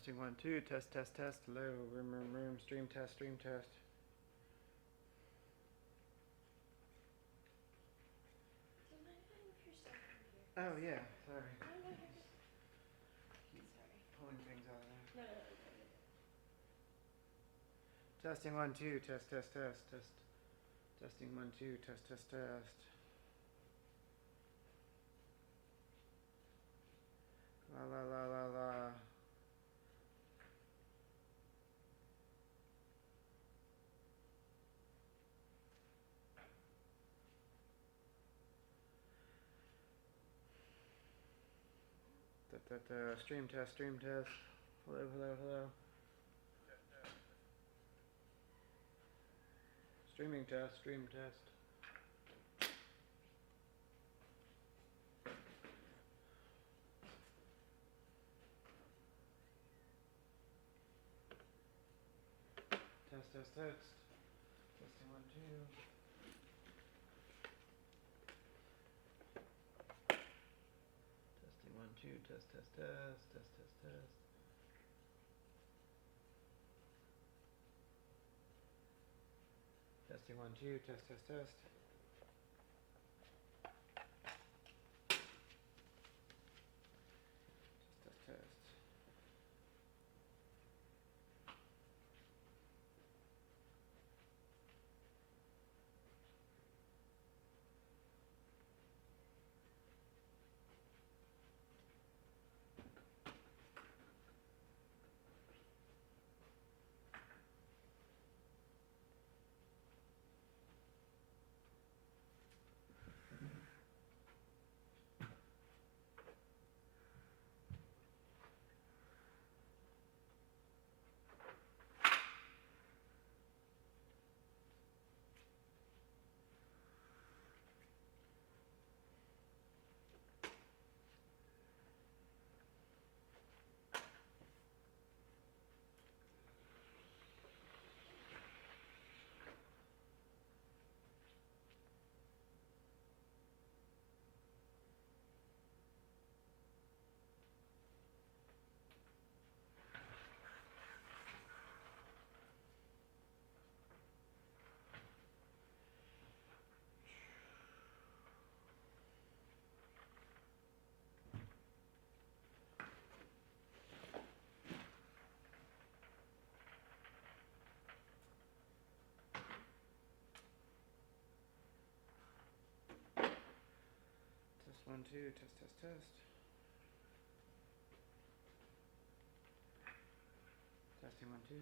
Testing 1, 2, test, test, test. Hello, room, stream test, stream test. Do you mind if I move your stuff over here? Oh, yeah, sorry. No, you're good. Keep Sorry. pulling things out of there. No. Testing 1, 2, test, test, test, test. Testing 1, 2, test, test, test. La la la la la. Da, da, da. Stream test, stream test. Hello, hello, hello. Streaming test, stream test. Test, test, test. Testing 1, 2. Testing 1, 2, test, test, test, test, test, test. Testing 1, 2, test, test, test. Test, test, test. Test 1, 2, test, test, test. Testing 1, 2.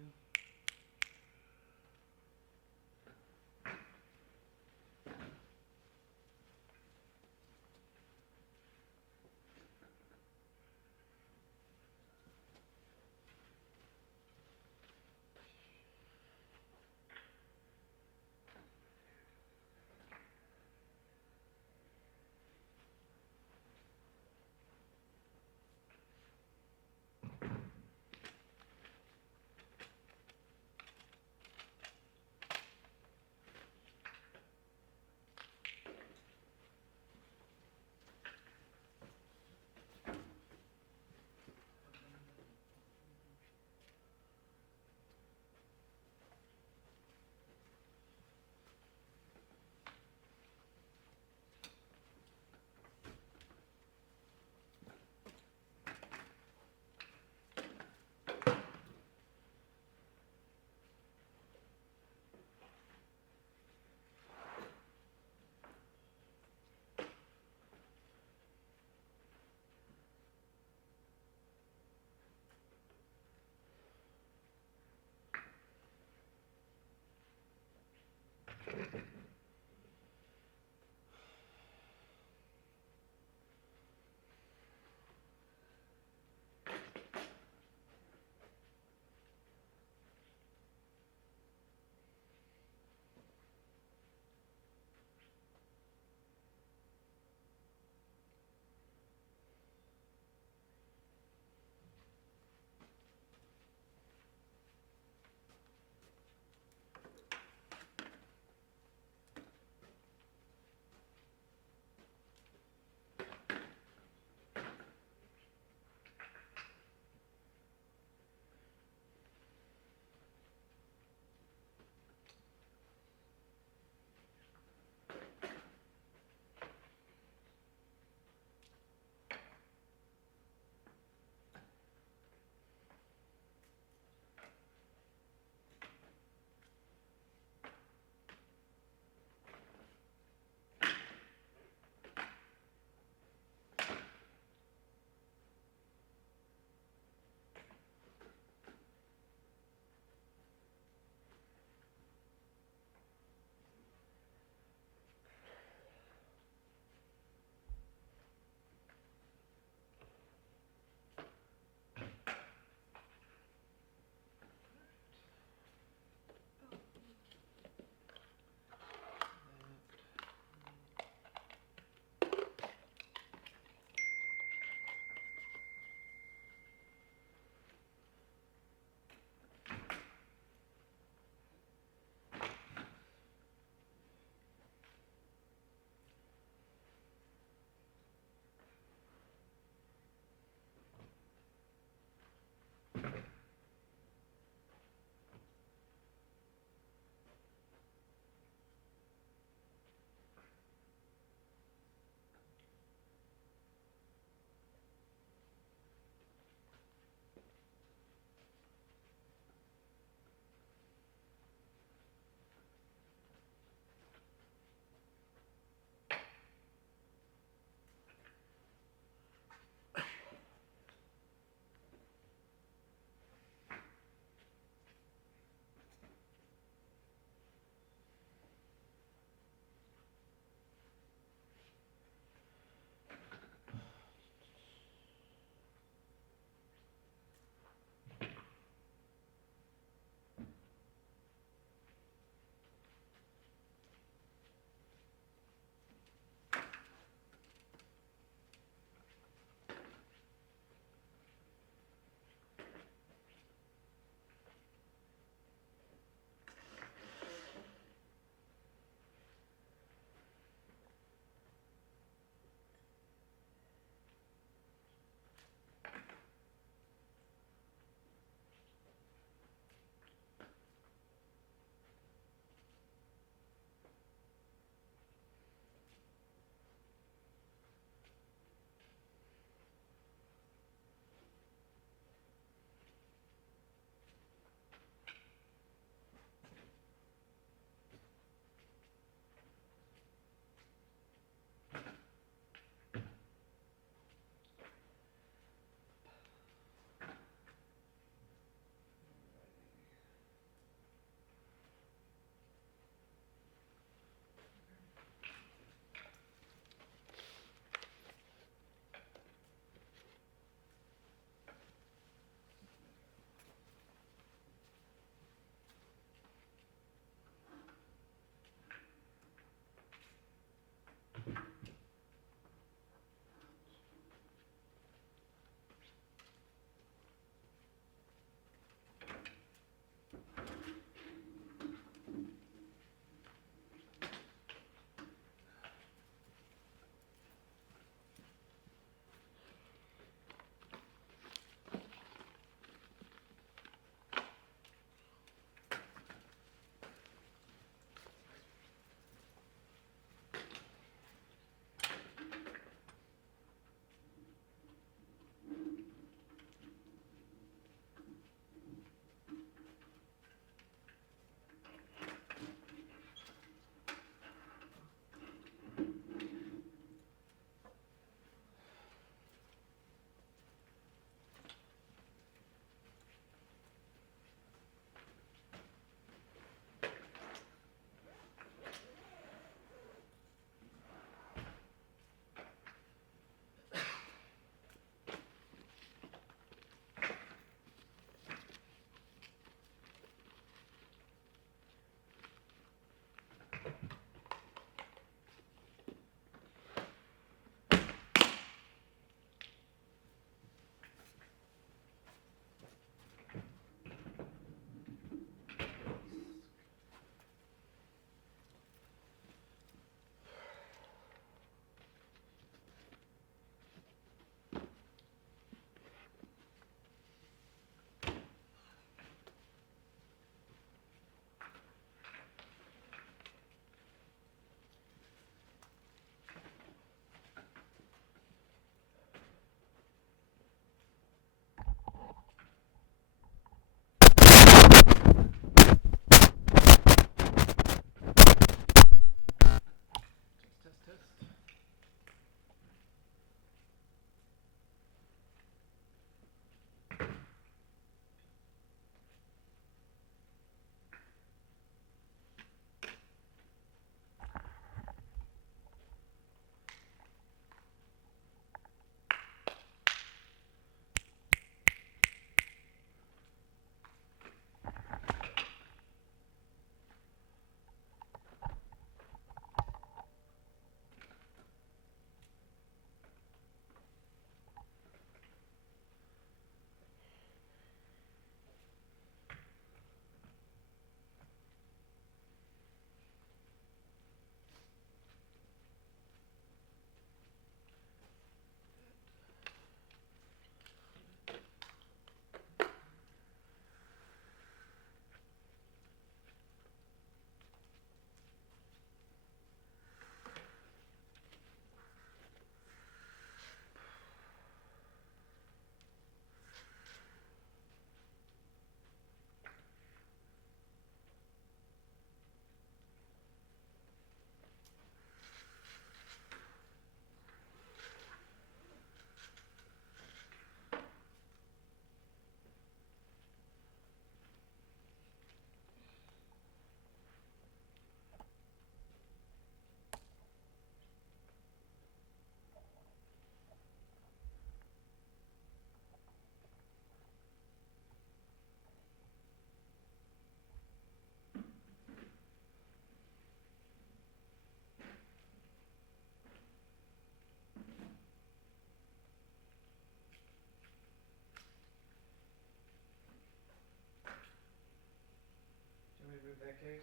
that case?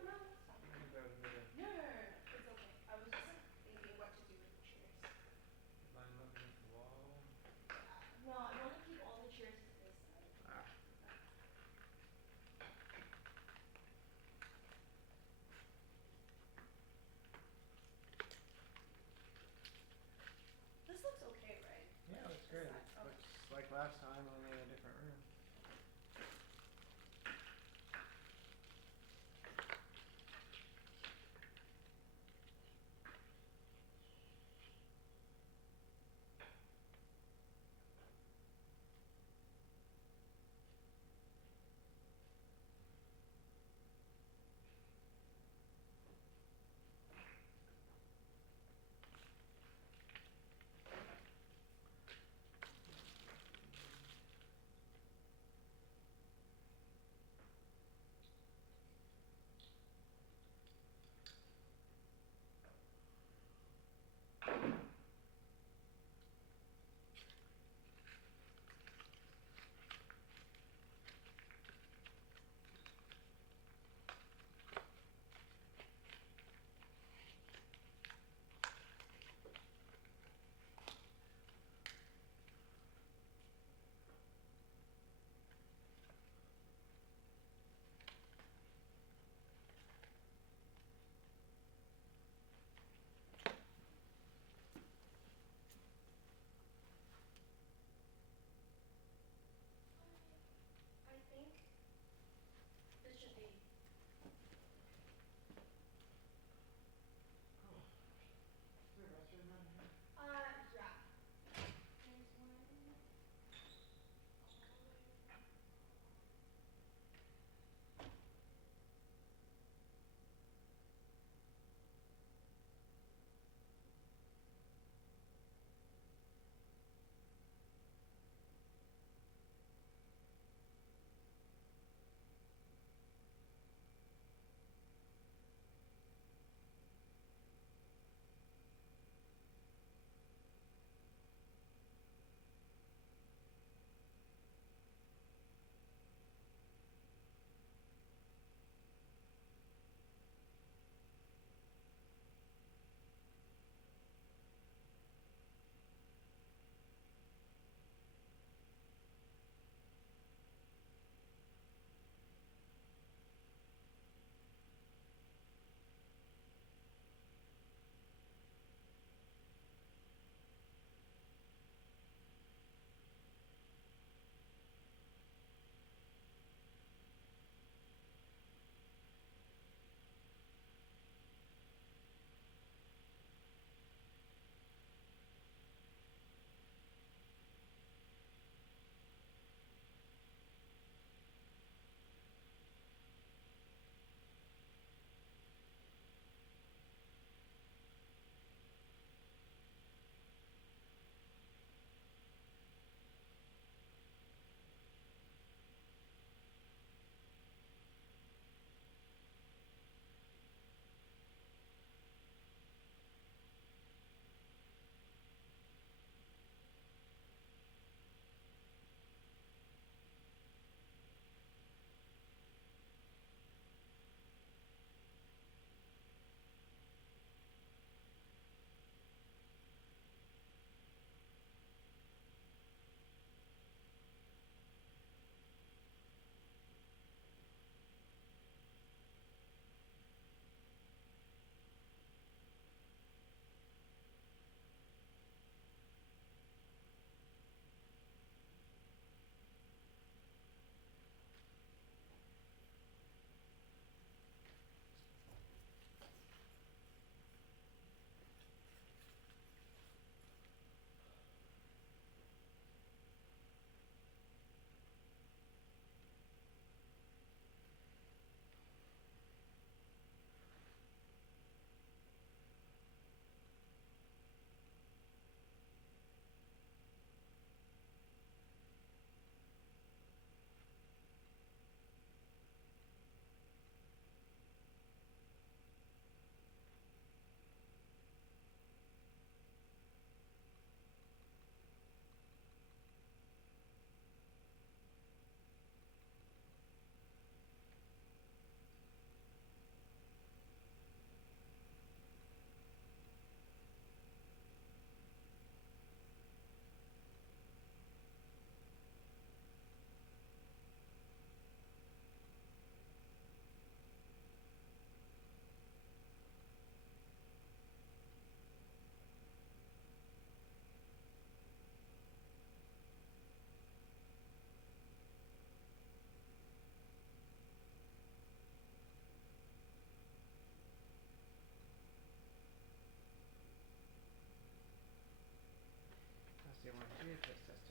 No, that's fine. I think that was a bit of No, no, no, no, no. It's okay. I was just like thinking what to do with the chairs. line up against the wall. Yeah. No, I want to keep all the chairs to this side. Ah. This looks okay, right? Yeah, Like looks this great. side? It Okay. looks like last time, only in a different room.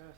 test.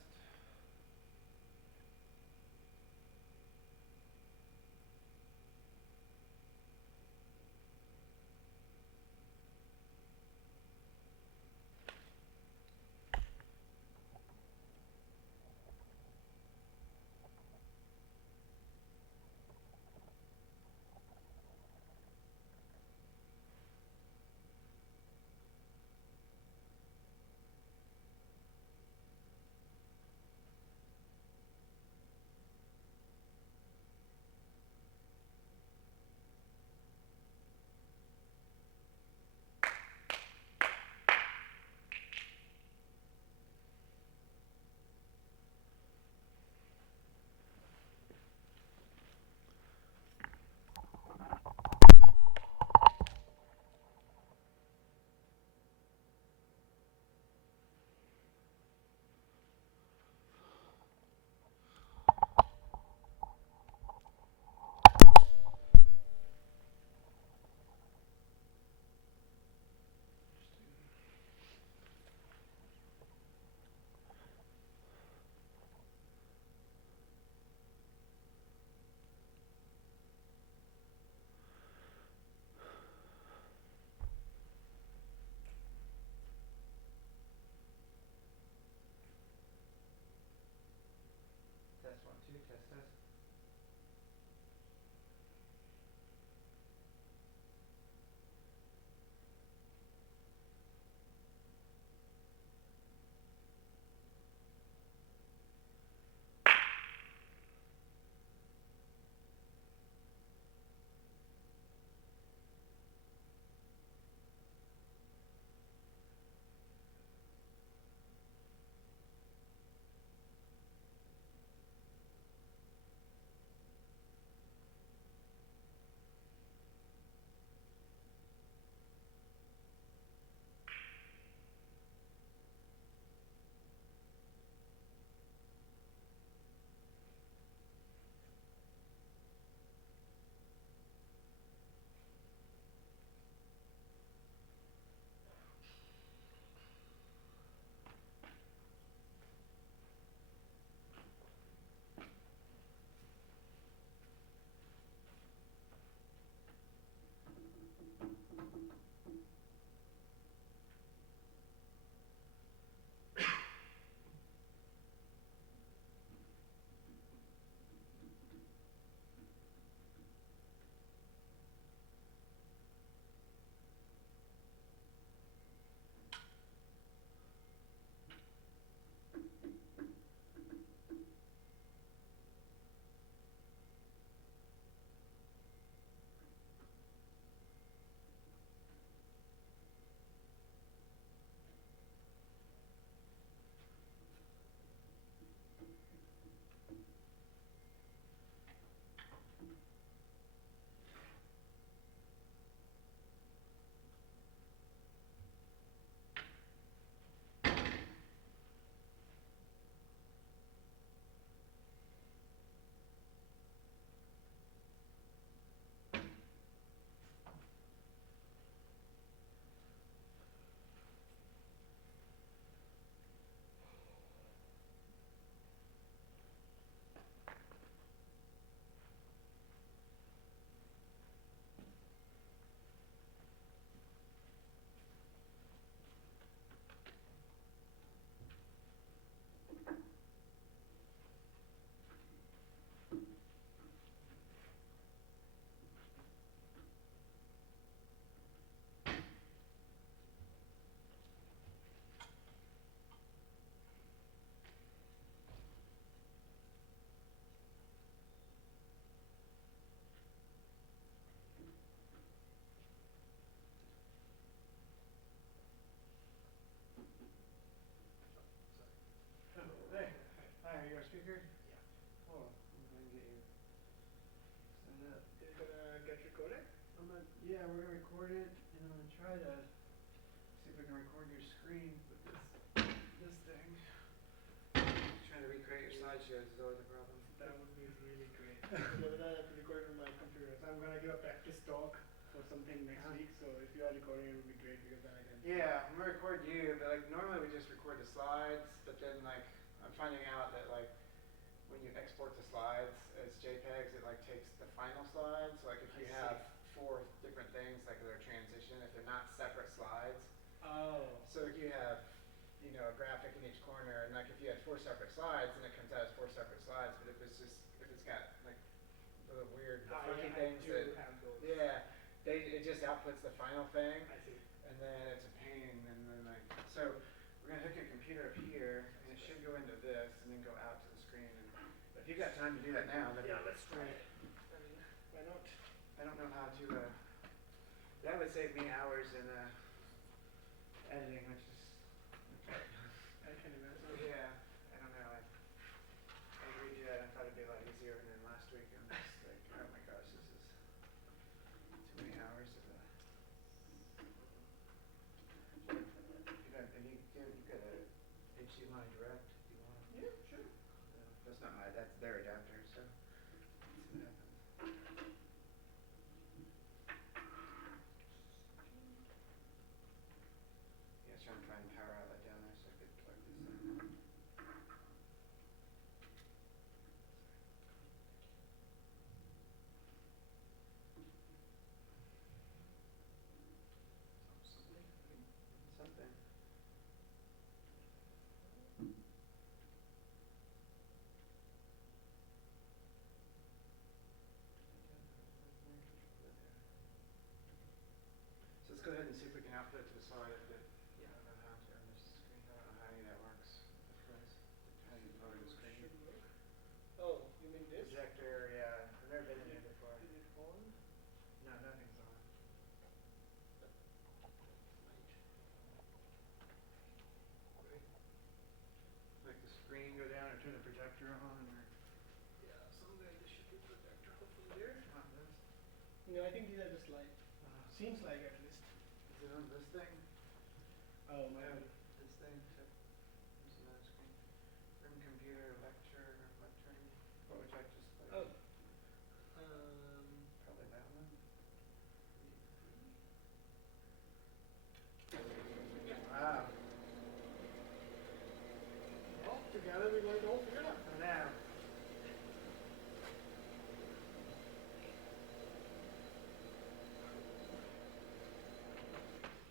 Test 1, 2, test, test. Hey, hi, are you our speaker? Yeah. Cool. I'm going to get you set up. Is it gonna get recorded? Yeah, we're gonna record it, and I'm gonna try to see if we can record your screen with this thing. Trying to recreate your slideshows is always a problem. That would be really great. The other night I have to record it on my computer, so I'm gonna give a practice talk for something next week. So if you are recording, it would be great because then I can. Yeah, I'm gonna record you, but like normally we just record the slides, but then like I'm I'm finding out that like when you export the slides as JPEGs, it like takes the final slide. So like if you have 4 different things, like they're transition, if they're not separate slides. Oh. So if you have, you know, a graphic in each corner, and like if you had 4 separate slides, then it comes out as 4 separate slides. But if it's got like the weird, the funky yeah, things I do that, have those. yeah, it just outputs the final thing. I see. And then it's a pain, and then like, so we're gonna hook your computer up here, and it should go into this, and then go out to the screen. And if you've got time to do that now, then Yeah, let's try it. I mean, why not? I don't know how to. That would save me hours in editing, which is. I can imagine. Yeah, I don't know. I agreed to that. I thought it'd be a lot easier, and then last week I'm just like, oh my gosh, this is too many hours of you got a HDMI direct if you want. Yeah, sure. That's not my. That's their adapter. So let's see what happens. Yeah, I was trying to find a power outlet down there so I could plug this in. Something. So let's go ahead and see if we can output to the side of it. Yeah. I don't know how to on this screen. I don't know how any of that works. How you load the screen. Should work. Oh, you mean this? Projector, yeah. I've never been in here before. Is it on? No, nothing's on. Like the screen go down or turn the projector on or. Yeah, somewhere this should be projector. Hopefully there. Not this. No, I think these are just light. Seems like at least. Is it on this thing? Oh, my. No, this thing. There's another screen. Room computer, lecturing. What would you like to display? Oh. Probably that one. Yeah. Wow. Well, together we're going to all figure it out. I know.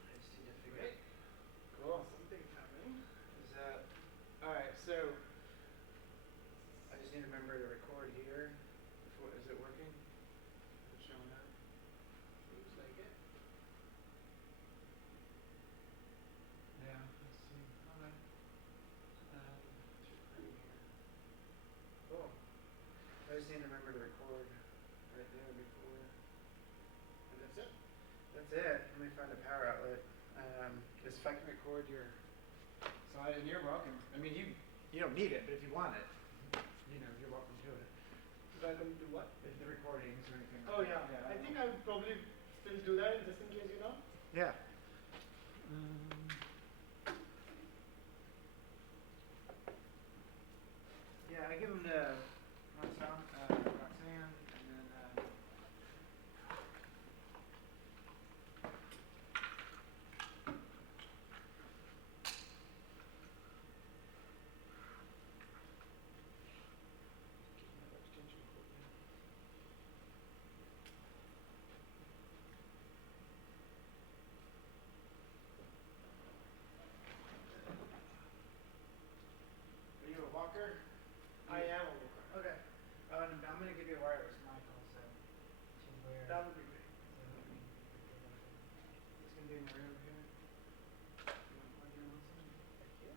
I just need to figure Great. Cool. Something's happening. Is that alright, so I just need to remember to record here. Is it working? Is it showing up? Seems like it. Yeah, let's see. Alright. It's recording here. Cool. I just need to remember to record right there before. And that's it. That's it. Let me find a power outlet. Just if I can record your slide, and you're welcome. I mean, you don't need it, but if you want it, you know, you're welcome to it. Welcome to what? If the recordings or anything. Oh yeah. I think I would probably still do that just in case, you know. Yeah. Yeah, I give them to Roxanne, and then. Are you a walker? I am a walker. Okay. I'm gonna give you a wireless mic also. To where That would be great. it's gonna be in the room here. You want to plug in also? Thank you.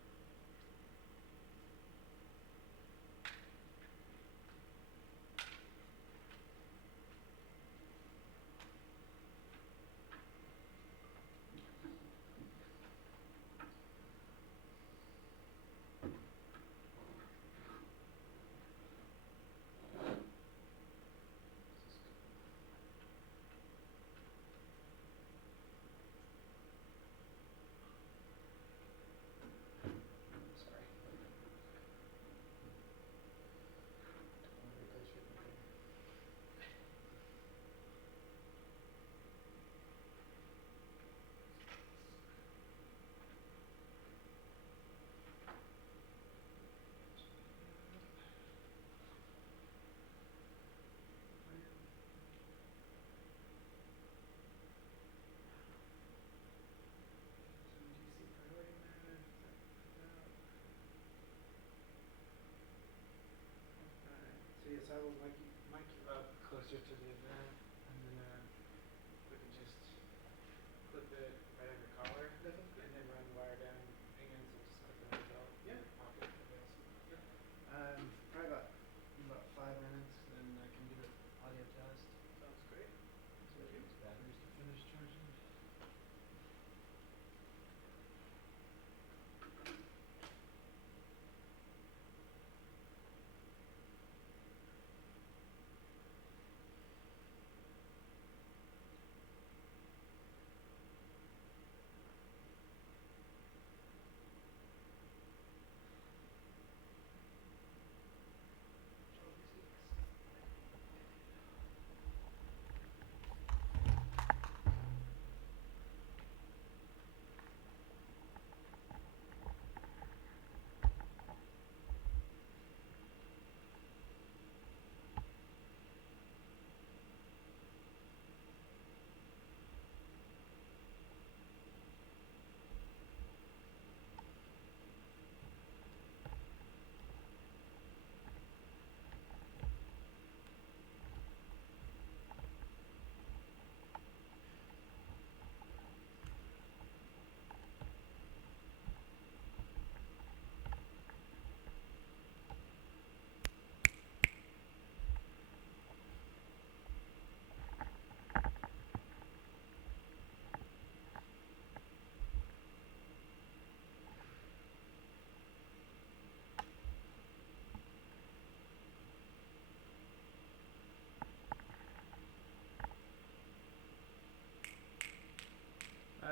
closer to the event, and then we can just clip it right on your collar, That sounds and great. then run the wire down pins and just clip the nose out in Yeah. your pocket. That'd be awesome. Yep. Probably about 5 minutes, then I can do the audio test. Sounds great. Wait Thank you. for these batteries to finish charging.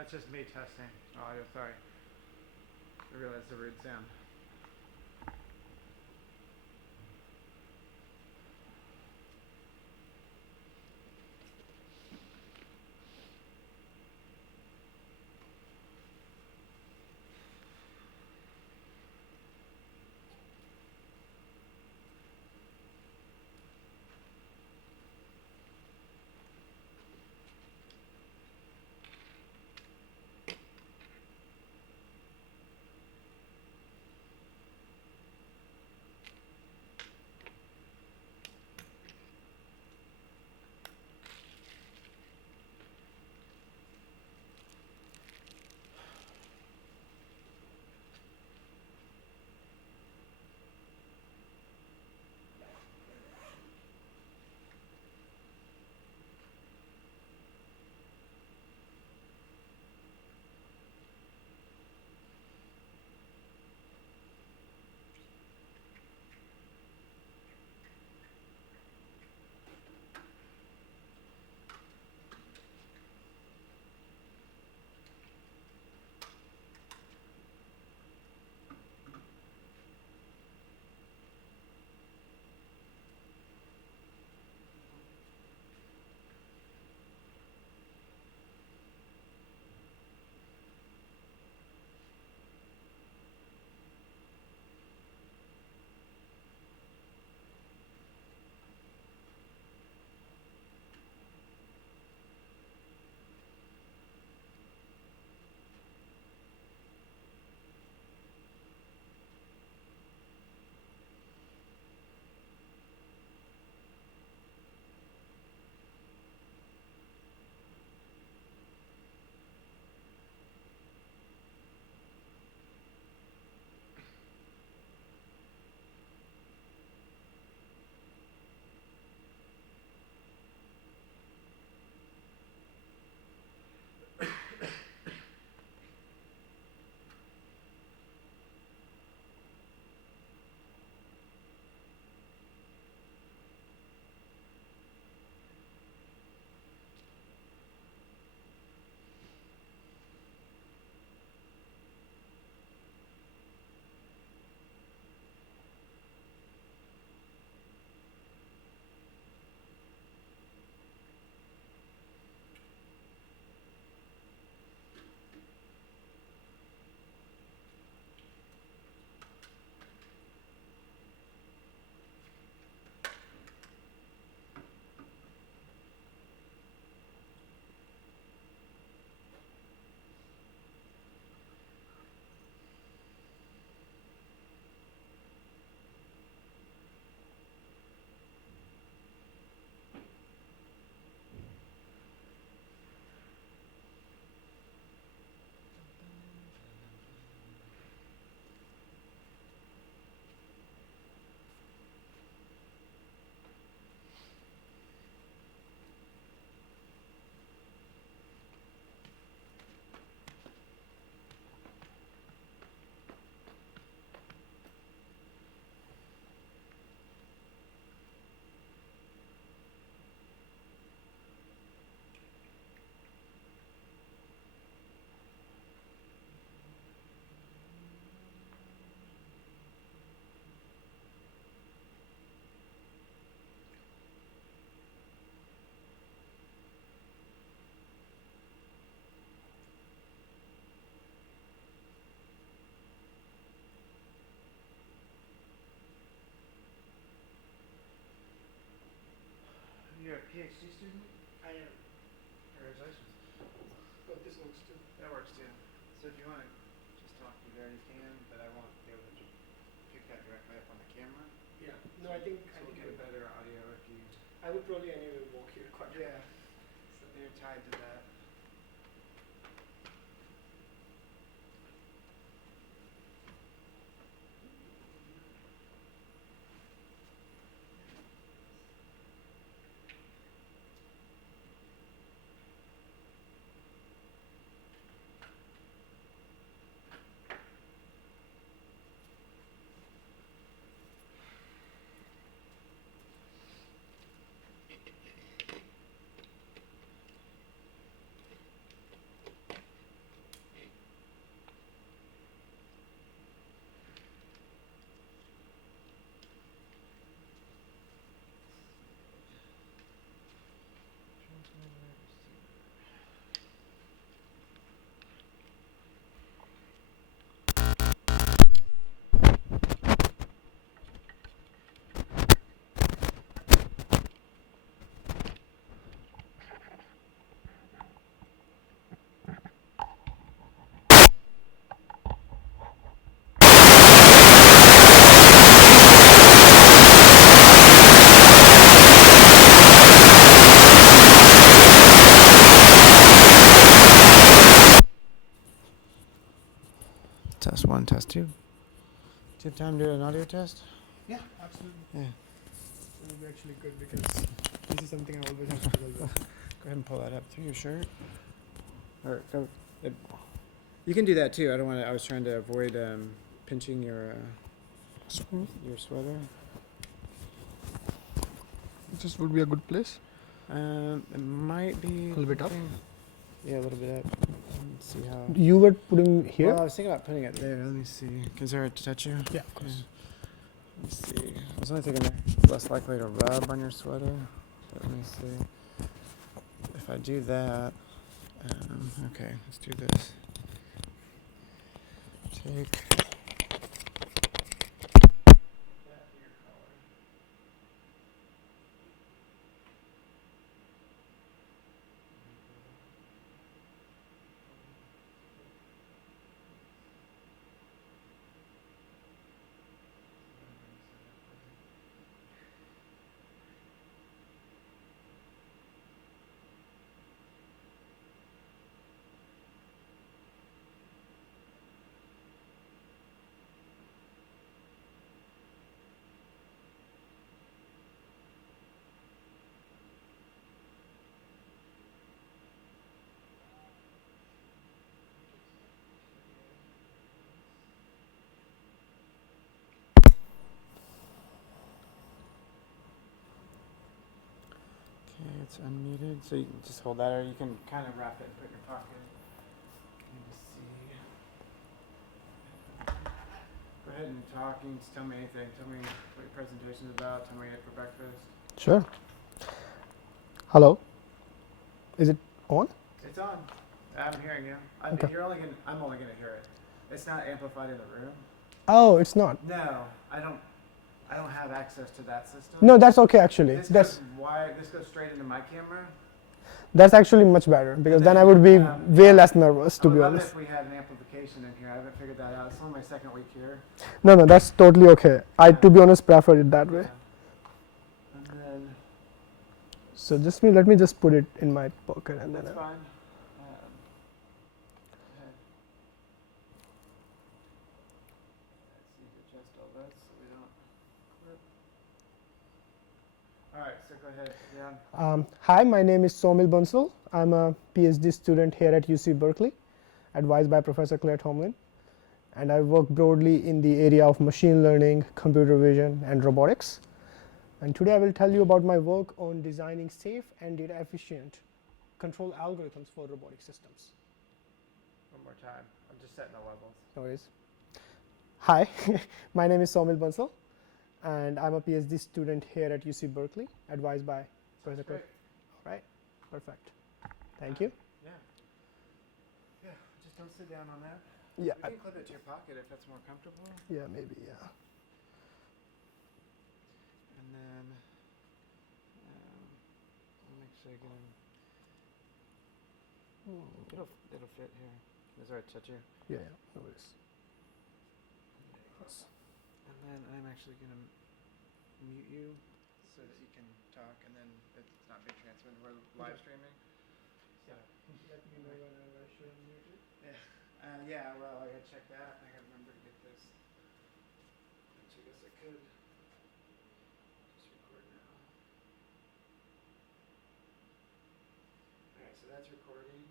It's just me testing audio, sorry. I realized the weird sound. You're a PhD student? I am. Congratulations. But this works too. That works too. So if you want to just talk to me there, you can, but I won't be able to pick that directly up on the camera. Yeah. No, I think So we'll get a better audio if you. I would probably anyway walk here quite. Yeah. So they're tied to that. Test 1, test 2. Do you have time to do an audio test? Yeah, absolutely. Yeah. It will be actually good because this is something I always have to struggle with. Go ahead and pull that up through your shirt. Or go. You can do that too. I don't want to. I was trying to avoid pinching your sweater. This would be a good place. It might be A little bit up? Yeah, a little bit up. Let's see how. You were putting here? Well, I was thinking about putting it there. Let me see. Is there to touch you? Yeah, of course. Let's see. I was only thinking they're less likely to rub on your sweater. But let me see. If I do that, okay, let's do this. Take that to your collar. Okay, it's unmuted, so you can just hold that, or you can kind of wrap it and put it in your pocket. Let me just see. Go ahead and talk. You can just tell me anything. Tell me what your presentation is about. Tell me what you ate for breakfast. Sure. Hello. Is it on? It's on. I'm hearing you. Okay. I'm only gonna hear it. It's not amplified in the room. Oh, it's not. No, I don't have access to that system. No, that's okay actually. This This goes straight into my camera. that's actually much better because then I would be way less nervous, to I would be love it honest. if we had an amplification in here. I haven't figured that out. It's only my second week here. No, that's totally okay. I, to be honest, prefer it that way. Yeah. And then So let me just put it in my pocket and then. that's fine. Let's see, adjust all this so we don't clip. All right, so go ahead. Yeah. Hi, my name is Somil Bansal. I'm a PhD student here at UC Berkeley, advised by Professor Claire Tomlin. And I work broadly in the area of machine learning, computer vision, and robotics. And today I will tell you about my work on designing safe and data efficient control algorithms for robotic systems. One more time. I'm just setting the levels. No worries. Hi, my name is Somil Bansal, and I'm a PhD student here at UC Berkeley, advised by Professor Claire. All right, perfect. Thank you. Yeah. Yeah, just don't sit down on that. Yeah, You can clip it to your pocket if that's more comfortable. yeah, maybe, yeah. And then actually gonna. It'll fit here. Is there a touch here? Yeah, no worries. And then I'm actually gonna mute you so that you can talk, and then it's not being transmitted. We're live streaming. So. Let me know whenever I should unmute it. Yeah. Yeah. Well, I gotta check that. I gotta remember to get this. Which I guess I could just record now. All right. So that's recording.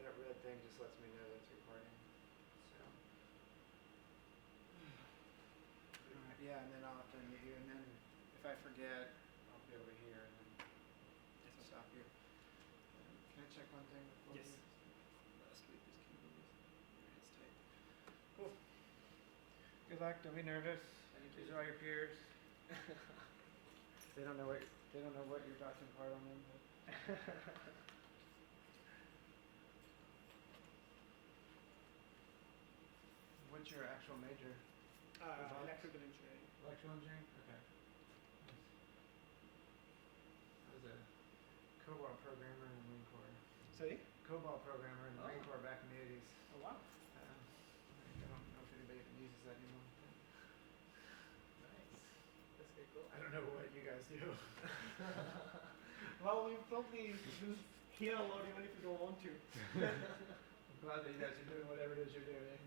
That red thing just lets me know that's recording. So. Alright, yeah, and then I'll have to unmute you, and then if I forget, I'll be over here, and then I'll stop you. Can I check one thing before? Yes. Last week this keyboard was. Alright, it's tight. Cool. Good luck. Don't be nervous. These are all your peers. They don't know what you're about to impart on them. But what's your actual major? Electrical engineering. Electrical engineering? Okay. I was a COBOL programmer in the Marine Corps. Sorry? COBOL programmer in the Marine Corps back in the 80s. Oh wow. I don't know if anybody even uses that anymore. Nice. That's very cool. I don't know what you guys do. Well, we probably hear a lot even if you don't want to. I'm glad that you guys are doing whatever it is you're doing.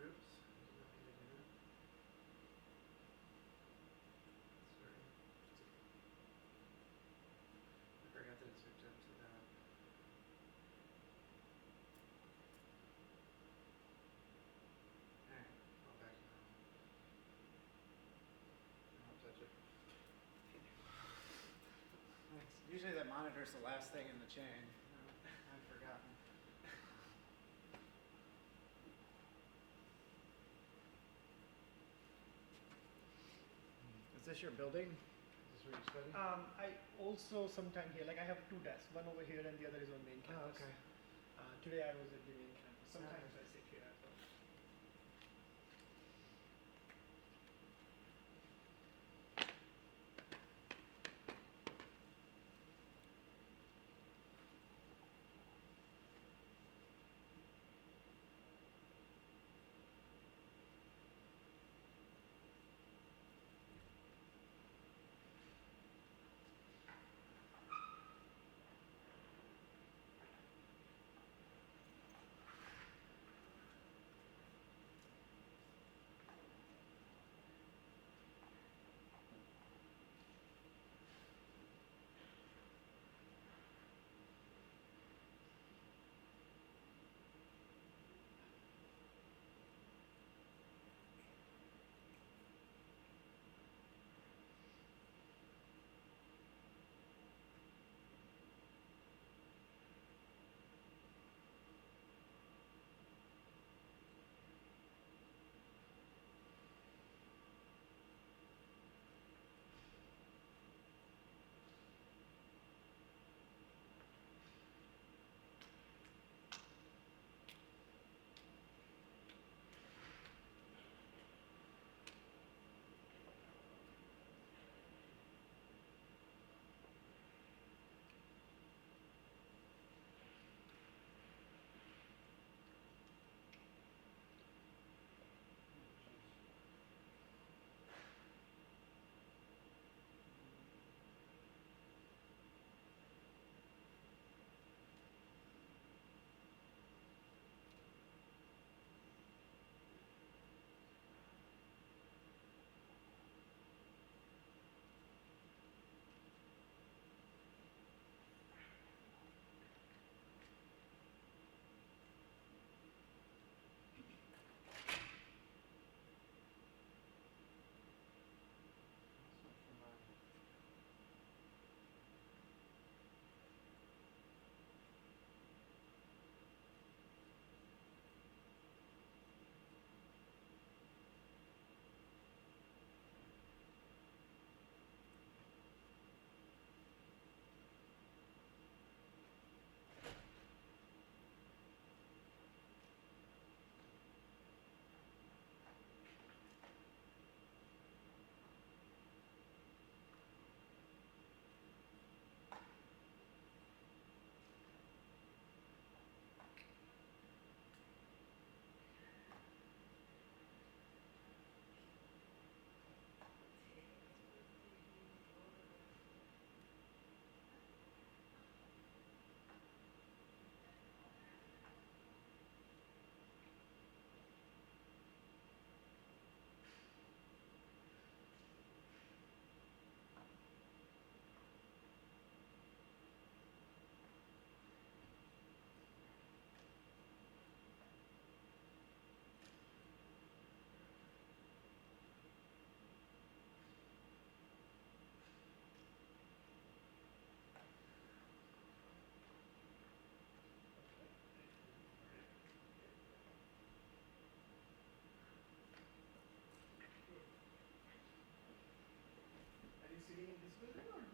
Oops. Sorry. I forgot that it's hooked up to that. Alright, I'll back now. I'll touch it. Thanks. Usually that monitor's the last thing in the chain. I've forgotten. Is this your building? Is this where you study? I also sometime here, like I have two desks, one over here and the other is on main campus. Oh, okay. Today I was at the main campus. Sometimes Okay. I sit here as well.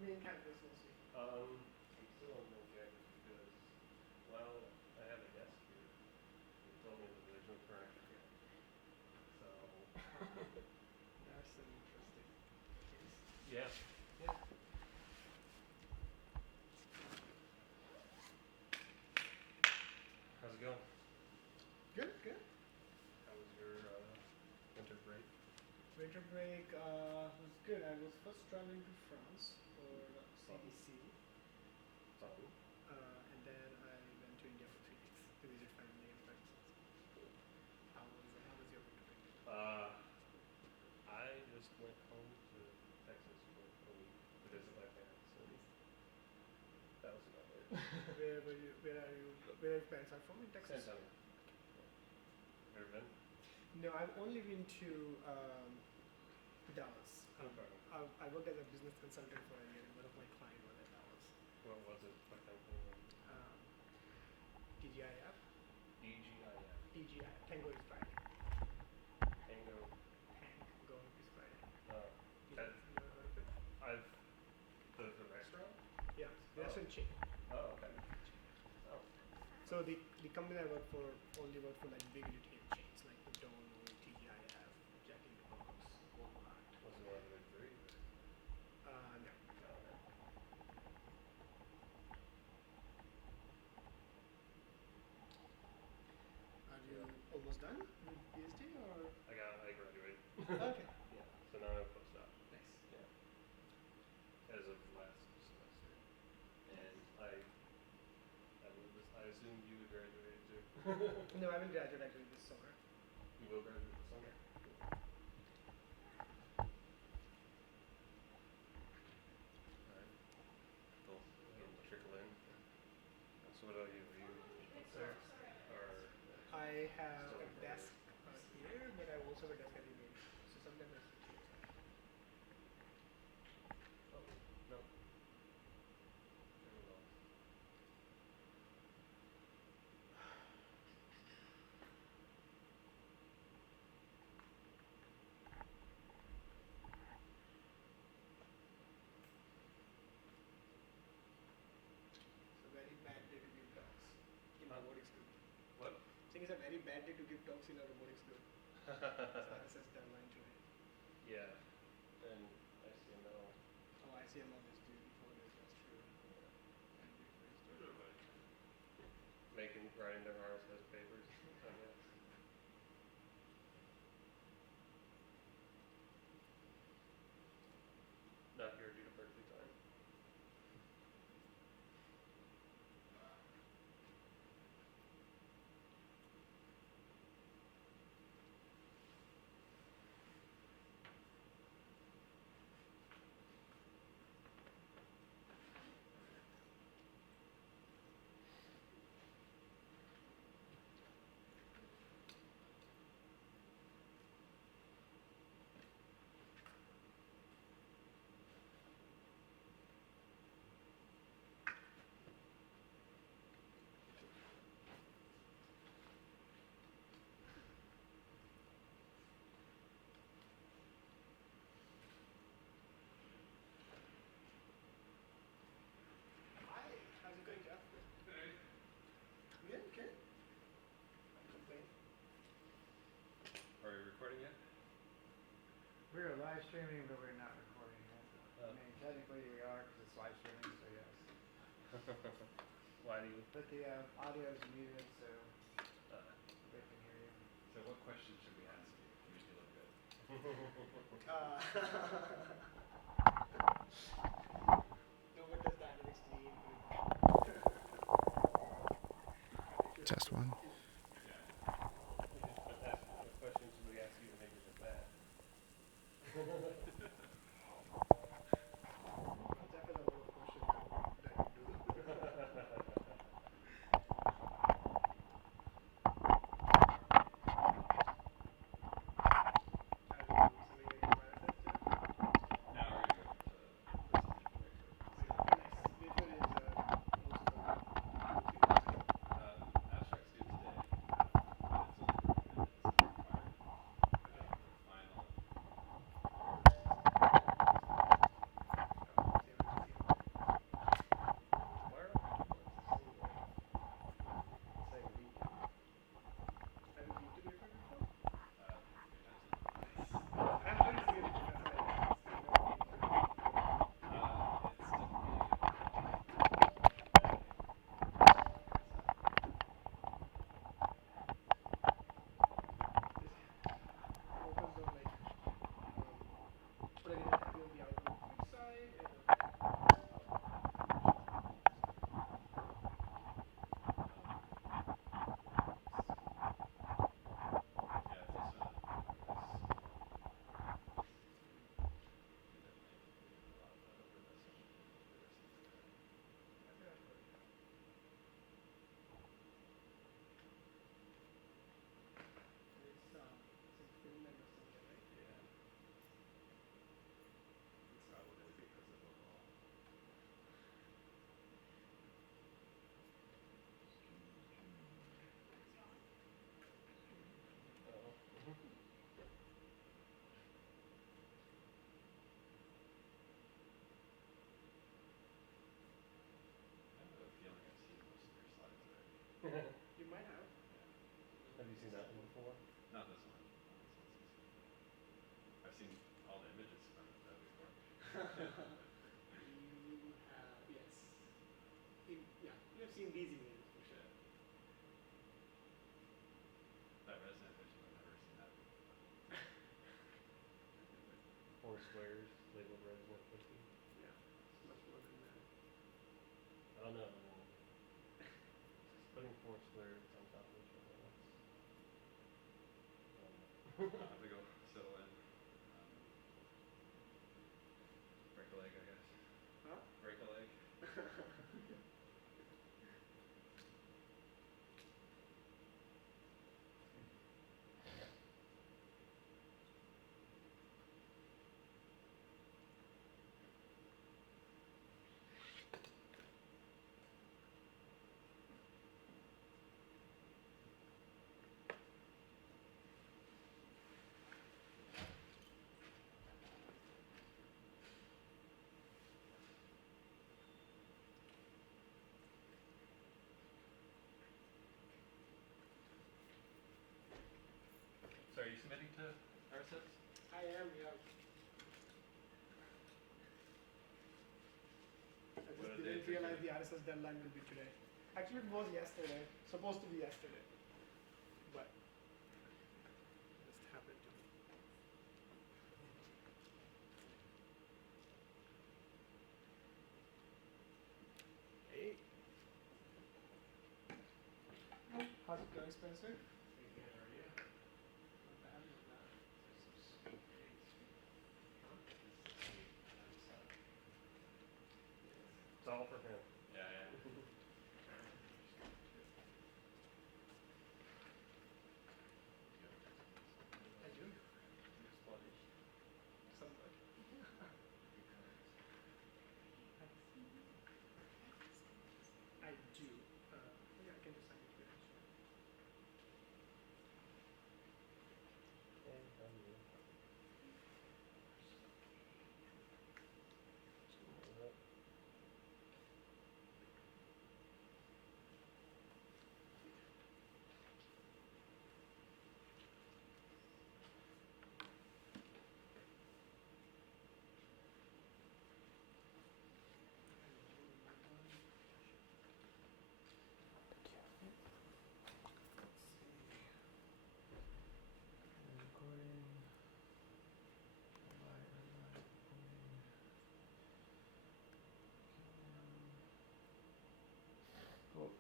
main campus mostly? I'm still on main campus because, well, I have a desk here. They told me that there's no furniture yet. So That's an interesting case. yeah. Yeah. How's it going? Good, good. How was your winter break? Winter break was good. I was first traveling to France for Fun. CDC, Fun. and then I went to India for 3 weeks to visit family and friends. Cool. How was your winter break? I just went home to Texas for a week to visit my parents, and that was about it. Where were you? Where are you? Where your parents are from in Texas? San Antonio. Yeah. Ever been? No, I've only been to Dallas. Okay. I worked as a business consultant for a year, and one of my clients was at Dallas. What was it? What company? TGIF. DGIF. TGI. Tango is Friday. Tango. Tango is Friday. You That, ever heard of it? I've the restaurant? Yeah, restaurant chain. Oh, okay. Oh. So the company I work for only work for like big retail chains like McDonald's, TGIF, Jack in the Box, Walmart. Was it one of the big three? No. No, okay. Are you almost done with PhD or? I graduated. Okay. Yeah. So now I'm a postdoc. Nice. Yeah. As of last semester. And I assumed you would graduate too. No, I will graduate actually this summer. You will graduate this summer? Yeah. Alright. Cool. It'll trickle in. So what about you? Are you up there? Or I have still a in desk college? here, but I also have a desk at the university. So sometimes I switch here. Oh, no. Very well. It's a very bad day to give talks in robotics group. What? I think it's a very bad day to give talks in a robotics group. It's our assessed deadline today. Yeah. And ICML. Oh, ICML is due before this, that's true. And before it's due. Writing their RSS papers, I guess. Not here due to Berkeley time. Hi, how's it going, Jeff? Hey. Good, good. Can't complain. Are you recording yet? We're live streaming, but we're not recording yet. Oh. I mean, technically we are because it's live streaming, so yes. Why do you? But the audio is muted, so Uh, they can hear you. So what questions should we ask you to make you look good? No, what does dynamics mean? Just one. What questions should we ask you to make you look bad? Jeff has a lot of questions that you do. Are you sending any viruses, Jeff? Now we're going to go to Nice. Wafer is most of the abstract students You might have. Have you seen that one before? Not this one. Not this one specifically. I've seen all the images from it though before. You have, yes. Yeah, you have seen these images for sure. That resident vision, I've never seen that before. 4 squares labeled resident 50. Yeah, it's much more than that. I don't know. I mean, putting 4 squares on top of each other. I'll have to go settle in. Break a leg, I guess. Huh? Break a leg. So are you submitting to RSS? I am, yeah. I What just a day didn't for you. realize the RSS deadline will be today. Actually, it was yesterday. Supposed to be yesterday. But just happened to be. Hey. How's it going, Spencer? Pretty good, how are you? Not bad, not bad. Sweet days. Huh? Sweet. It's all for him. Yeah, yeah. I do. You're sluggish. Somewhat. Good cards. I do. Yeah, I can just sign it here. Sure. Hey, how are you? Cool.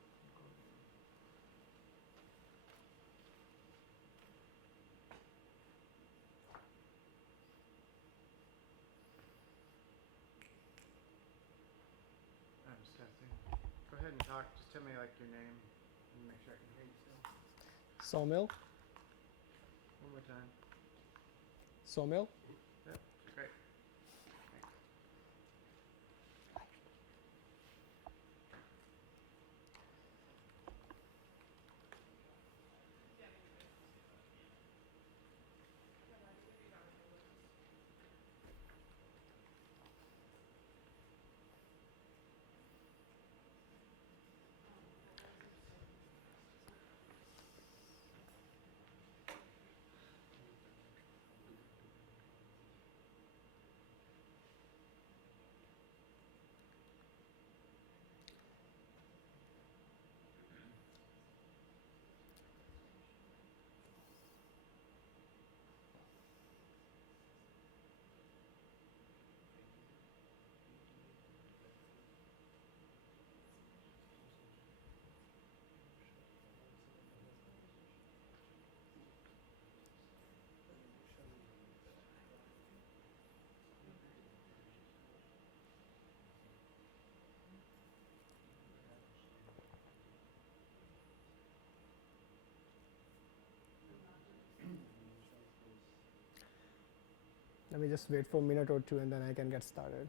I'm just testing. Go ahead and talk. Just tell me like your name and make sure I can hear you still. Sawmill. One more time. Sawmill. Yep, great. Thanks. Let me just wait for a minute or two and then I can get started.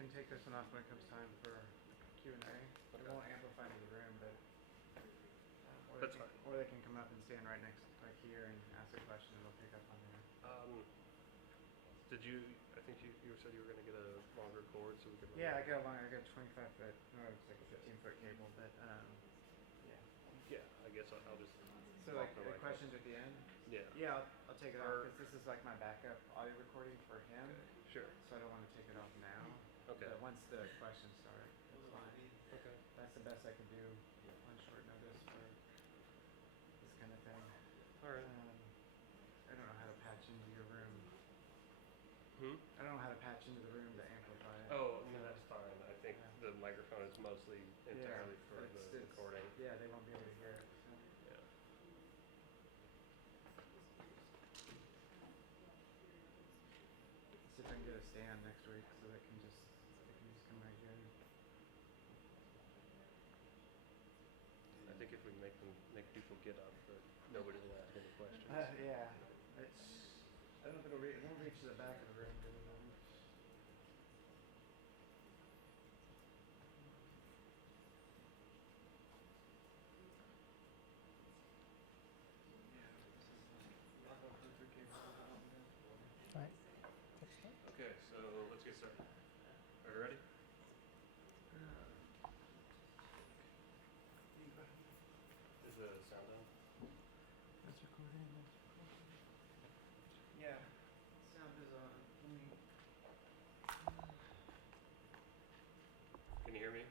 can take this one off when it comes time for Q&A. It won't amplify to the room, but That's fine. or they can come up and stand right next, like here, and ask a question. It'll pick up on there. Did you? I think you said you were going to get a longer cord so we could. Yeah, I got a 25-foot. No, it's like a 15-foot cable, but yeah. Yeah, I guess I'll just. So like the questions at the end. Yeah. Yeah, I'll take it off because this is like my backup audio recording for him. Sure. So I don't want to take it off now. Okay. But once the questions start, it's fine. Okay. That's the best I could do on short notice for this kind of thing. All right. I don't know how to patch into your room. I don't know how to patch into the room to amplify it. Oh, no, that's fine. I think the microphone is mostly entirely for but the recording. Yeah, they won't be able to hear it. So. Yeah. See if I can get a stand next week so they can just come right here. I think if we make people get up, but nobody will ask any questions. Yeah. I don't know if it won't reach the back of the room. Okay, so let's get started. Are you ready? Is the sound on? That's recording. Yeah. Sound is on. Can you hear me?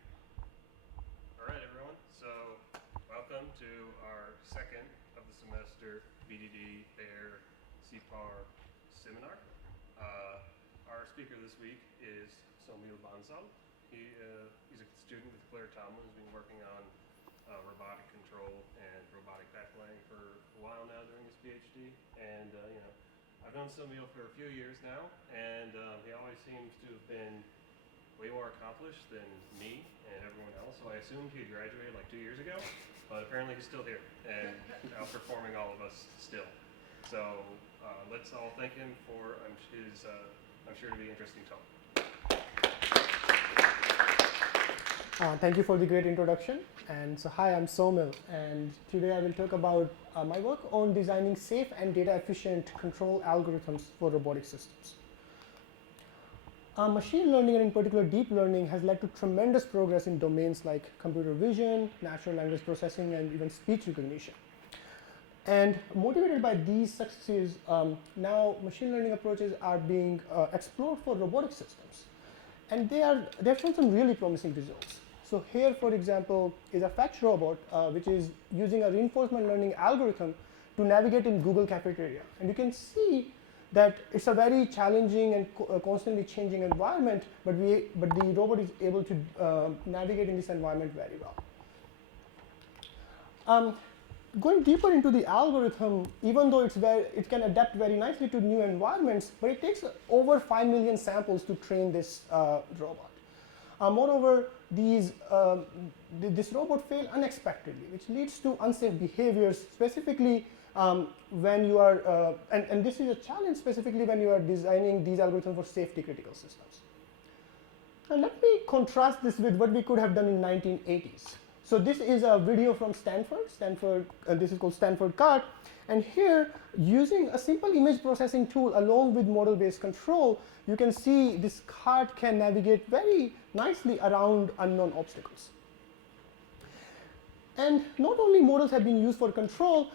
All right, everyone. So, welcome to our second of the semester BDD BAIR CPAR seminar. Our speaker this week is Somil Bansal. He's a student with Claire Tomlin who's been working on robotic control and robotic backlaying for a while now during his PhD. And, I've known Somil for a few years now, and he always seems to have been way more accomplished than me and everyone else. So I assumed he had graduated like 2 years ago, but apparently he's still here and outperforming all of us still. So let's all thank him for his, I'm sure to be interesting talk. Thank you for the great introduction. And so hi, I'm Somil, and today I will talk about my work on designing safe and data efficient control algorithms for robotic systems. Machine learning, and in particular deep learning, has led to tremendous progress in domains like computer vision, natural language processing, and even speech recognition. And motivated by these successes, now machine learning approaches are being explored for robotic systems. And they've shown some really promising results. So here, for example, is a fetch robot, which is using a reinforcement learning algorithm to navigate in Google cafeteria. And you can see that it's a very challenging and constantly changing environment, but the robot is able to navigate in this environment very well. Going deeper into the algorithm, even though it can adapt very nicely to new environments, but it takes over 5 million samples to train this robot. Moreover, this robot failed unexpectedly, which leads to unsafe behaviors, specifically when you are, and this is a challenge specifically when you are designing these algorithms for safety critical systems. And let me contrast this with what we could have done in 1980s. So this is a video from Stanford, this is called Stanford Cart. And here, using a simple image processing tool along with model-based control, you can see this cart can navigate very nicely around unknown obstacles. And not only models have been used for control,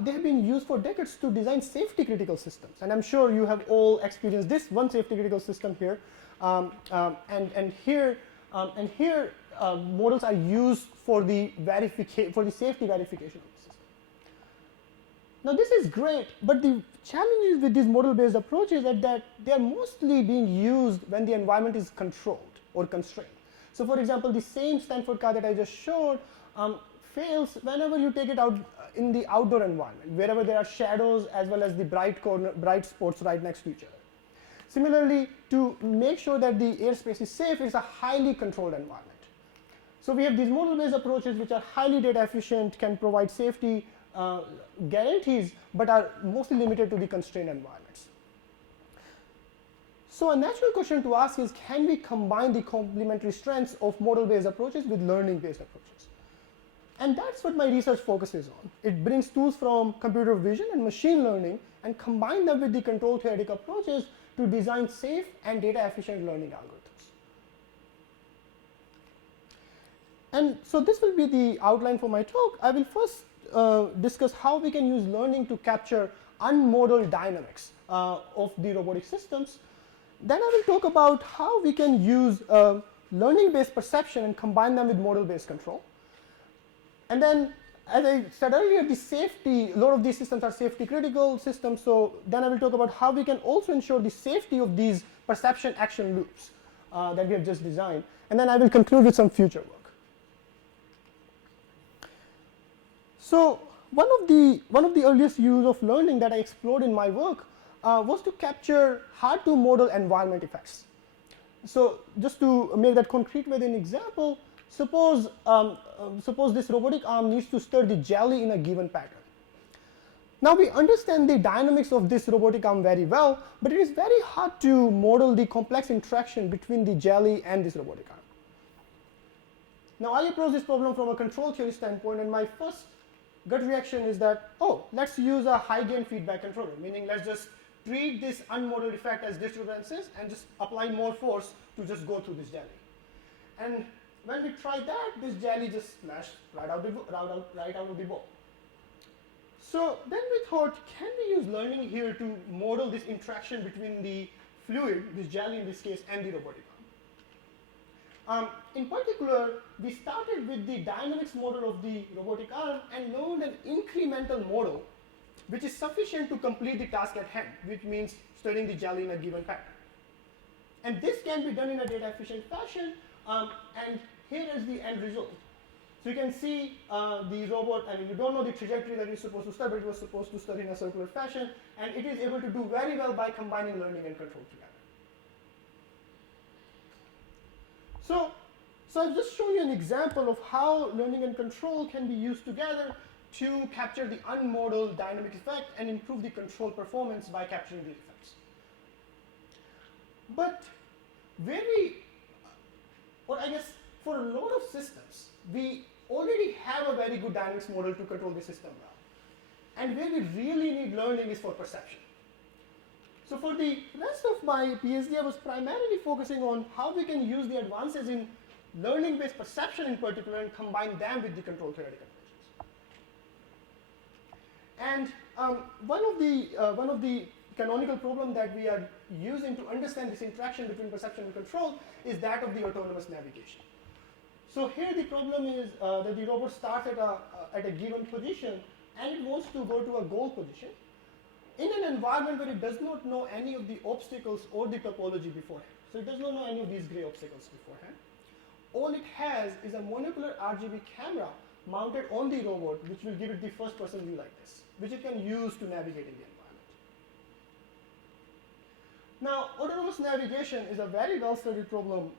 they have been used for decades to design safety critical systems. And I'm sure you have all experienced this one safety critical system here. And here, models are used for the safety verification of the system. Now this is great, but the challenges with these model-based approaches is that they are mostly being used when the environment is controlled or constrained. So for example, the same Stanford car that I just showed fails whenever you take it out in the outdoor environment, wherever there are shadows as well as the bright spots right next to each other. Similarly, to make sure that the airspace is safe, it's a highly controlled environment. So we have these model-based approaches which are highly data efficient, can provide safety guarantees, but are mostly limited to the constrained environments. So a natural question to ask is, can we combine the complementary strengths of model-based approaches with learning-based approaches? And that's what my research focuses on. It brings tools from computer vision and machine learning and combine them with the control theoretic approaches to design safe and data-efficient learning algorithms. And so this will be the outline for my talk. I will first discuss how we can use learning to capture unmodeled dynamics of the robotic systems. Then I will talk about how we can use learning-based perception and combine them with model-based control. And then, as I said earlier, the safety, a lot of these systems are safety critical systems, so then I will talk about how we can also ensure the safety of these perception action loops that we have just designed. And then I will conclude with some future work. So one of the earliest use of learning that I explored in my work was to capture hard to model environment effects. So just to make that concrete with an example, suppose this robotic arm needs to stir the jelly in a given pattern. Now we understand the dynamics of this robotic arm very well, but it is very hard to model the complex interaction between the jelly and this robotic arm. Now I approach this problem from a control theory standpoint, and my first gut reaction is that, oh, let's use a high gain feedback controller, meaning let's just treat this unmodeled effect as disturbances and just apply more force to just go through this jelly. And when we tried that, this jelly just splashed right out of the bowl. So then we thought, can we use learning here to model this interaction between the fluid, this jelly in this case, and the robotic arm? In particular, we started with the dynamics model of the robotic arm and learned an incremental model which is sufficient to complete the task at hand, which means stirring the jelly in a given pattern. And this can be done in a data efficient fashion, and here is the end result. So you can see the robot, I mean, you don't know the trajectory that it's supposed to stir, but it was supposed to stir in a circular fashion, and it is able to do very well by combining learning and control together. So I've just shown you an example of how learning and control can be used together to capture the unmodeled dynamic effect and improve the control performance by capturing the effects. But I guess for a lot of systems, we already have a very good dynamics model to control the system well. And where we really need learning is for perception. So for the rest of my PhD, I was primarily focusing on how we can use the advances in learning-based perception in particular and combine them with the control theoretic approaches. And one of the canonical problem that we are using to understand this interaction between perception and control is that of the autonomous navigation. So here the problem is that the robot starts at a given position and it wants to go to a goal position in an environment where it does not know any of the obstacles or the topology beforehand. So it does not know any of these gray obstacles beforehand. All it has is a monocular RGB camera mounted on the robot, which will give it the first person view like this, which it can use to navigate in the environment. Now, autonomous navigation is a very well-studied problem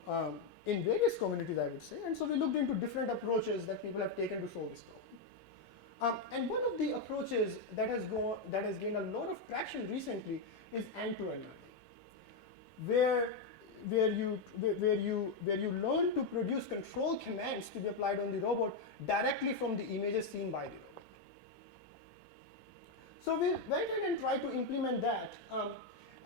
in various communities, I would say, and so we looked into different approaches that people have taken to solve this problem. And one of the approaches that has gained a lot of traction recently is end-to-end learning, where you learn to produce control commands to be applied on the robot directly from the images seen by the robot. So we went ahead and tried to implement that,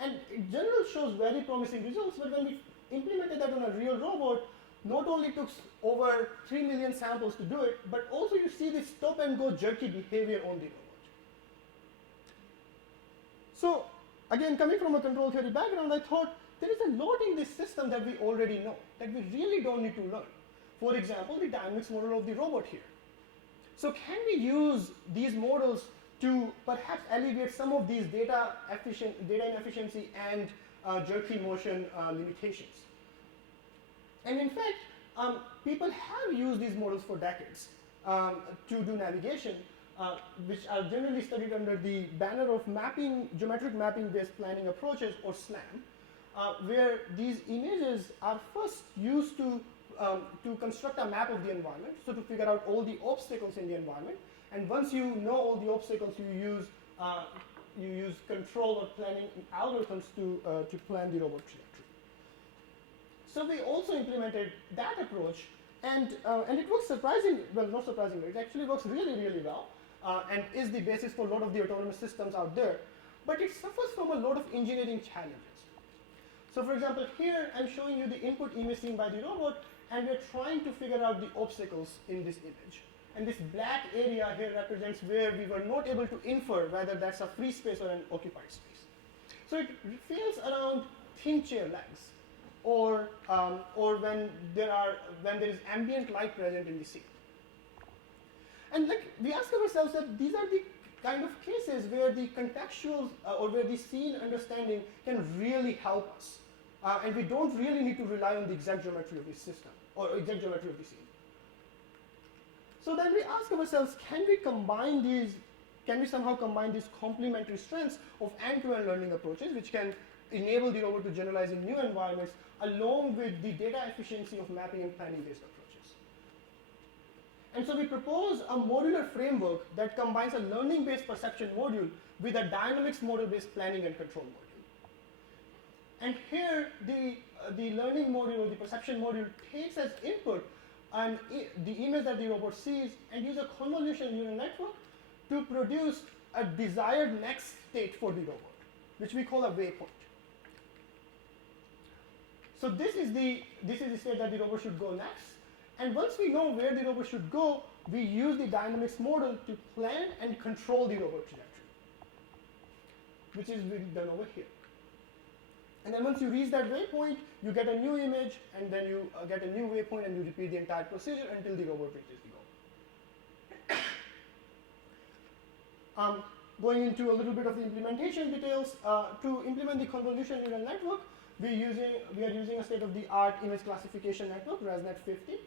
and in general shows very promising results, but when we implemented that on a real robot, not only took over 3 million samples to do it, but also you see this stop and go jerky behavior on the robot. So again, coming from a control theory background, I thought there is a lot in this system that we already know, that we really don't need to learn. For example, the dynamics model of the robot here. So can we use these models to perhaps alleviate some of these data inefficiency and jerky motion limitations? And in fact, people have used these models for decades to do navigation, which are generally studied under the banner of geometric mapping-based planning approaches, or SLAM, where these images are first used to construct a map of the environment, so to figure out all the obstacles in the environment. And once you know all the obstacles, you use you use control or planning algorithms to plan the robot trajectory. So we also implemented that approach, and it works not surprisingly, it actually works really, really well, and is the basis for a lot of the autonomous systems out there, but it suffers from a lot of engineering challenges. So for example, here I'm showing you the input image seen by the robot, and we're trying to figure out the obstacles in this image. And this black area here represents where we were not able to infer whether that's a free space or an occupied space. So it fails around thin chair legs, or when there is ambient light present in the scene. And like we ask ourselves that these are the kind of cases where the contextual or where the scene understanding can really help us, and we don't really need to rely on the exact geometry of the system or exact geometry of the scene. So then we ask ourselves, can we somehow combine these complementary strengths of end-to-end learning approaches, which can enable the robot to generalize in new environments, along with the data efficiency of mapping and planning-based approaches? And so we propose a modular framework that combines a learning-based perception module with a dynamics model-based planning and control module. And here, the learning module or the perception module takes as input and the image that the robot sees and use a convolutional neural network to produce a desired next state for the robot, which we call a waypoint. So this is the state that the robot should go next. And once we know where the robot should go, we use the dynamics model to plan and control the robot trajectory, which is being done over here. And then once you reach that waypoint, you get a new image, and then you get a new waypoint, and you repeat the entire procedure until the robot reaches the goal. Going into a little bit of the implementation details, to implement the convolutional neural network, we are using a state-of-the-art image classification network, ResNet 50,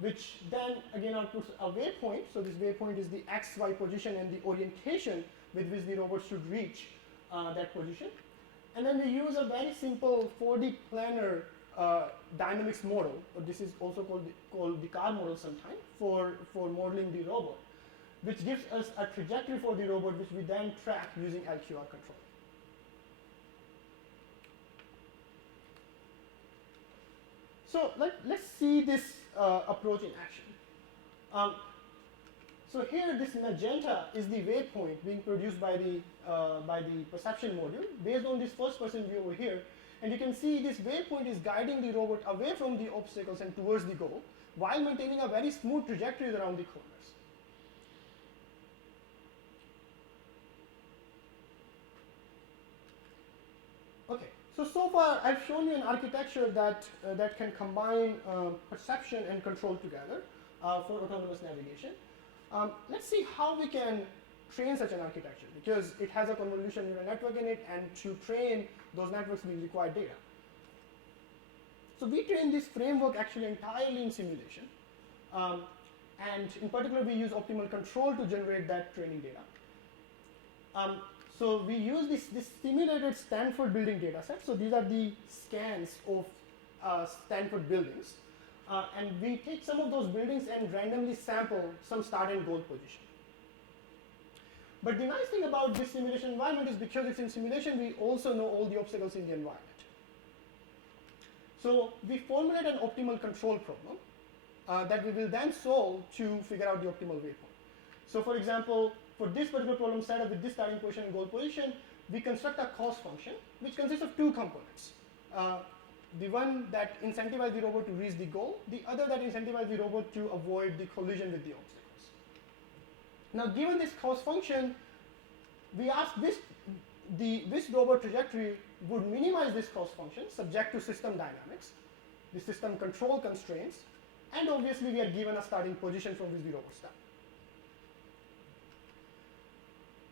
which then again outputs a waypoint. So this waypoint is the XY position and the orientation with which the robot should reach that position. And then we use a very simple 4D planar dynamics model, or this is also called the car model sometimes, for modeling the robot, which gives us a trajectory for the robot, which we then track using LQR control. So let's see this approach in action. So here, this magenta is the waypoint being produced by the perception module based on this first-person view over here. And you can see this waypoint is guiding the robot away from the obstacles and towards the goal, while maintaining a very smooth trajectory around the corners. Okay, so far I've shown you an architecture that can combine perception and control together for autonomous navigation. Let's see how we can train such an architecture, because it has a convolutional neural network in it, and to train those networks we require data. So we train this framework actually entirely in simulation, and in particular we use optimal control to generate that training data. So we use this simulated Stanford building data set. So these are the scans of Stanford buildings. And we take some of those buildings and randomly sample some start and goal position. But the nice thing about this simulation environment is because it's in simulation, we also know all the obstacles in the environment. So we formulate an optimal control problem that we will then solve to figure out the optimal waypoint. So for example, for this particular problem set up with this starting position and goal position, we construct a cost function, which consists of two components. The one that incentivizes the robot to reach the goal, the other that incentivizes the robot to avoid the collision with the obstacles. Now, given this cost function, we ask which robot trajectory would minimize this cost function subject to system dynamics, the system control constraints, and obviously we are given a starting position from which the robot starts.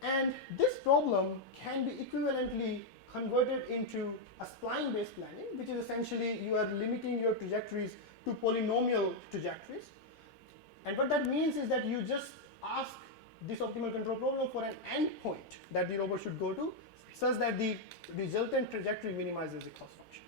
And this problem can be equivalently converted into a spline-based planning, which is essentially you are limiting your trajectories to polynomial trajectories. And what that means is that you just ask this optimal control problem for an endpoint that the robot should go to, such that the resultant trajectory minimizes the cost function.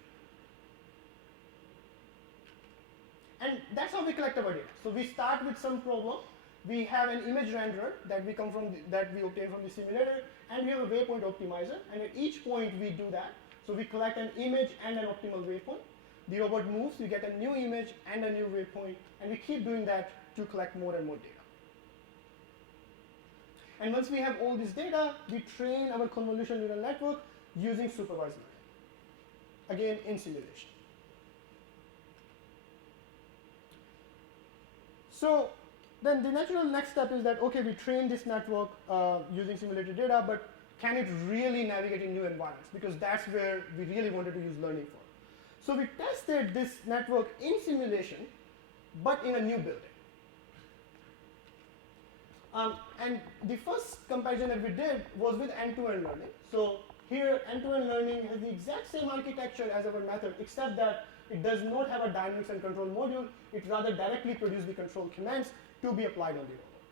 And that's how we collect our data. So we start with some problem, we have an image renderer that we obtain from the simulator, and we have a waypoint optimizer, and at each point we do that. So we collect an image and an optimal waypoint. The robot moves, we get a new image and a new waypoint, and we keep doing that to collect more and more data. And once we have all this data, we train our convolutional neural network using supervised learning, again in simulation. So then the natural next step is that, okay, we train this network using simulated data, but can it really navigate in new environments? Because that's where we really wanted to use learning for. So we tested this network in simulation, but in a new building. And the first comparison that we did was with end-to-end learning. So here, end-to-end learning has the exact same architecture as our method, except that it does not have a dynamics and control module. It rather directly produces the control commands to be applied on the robot.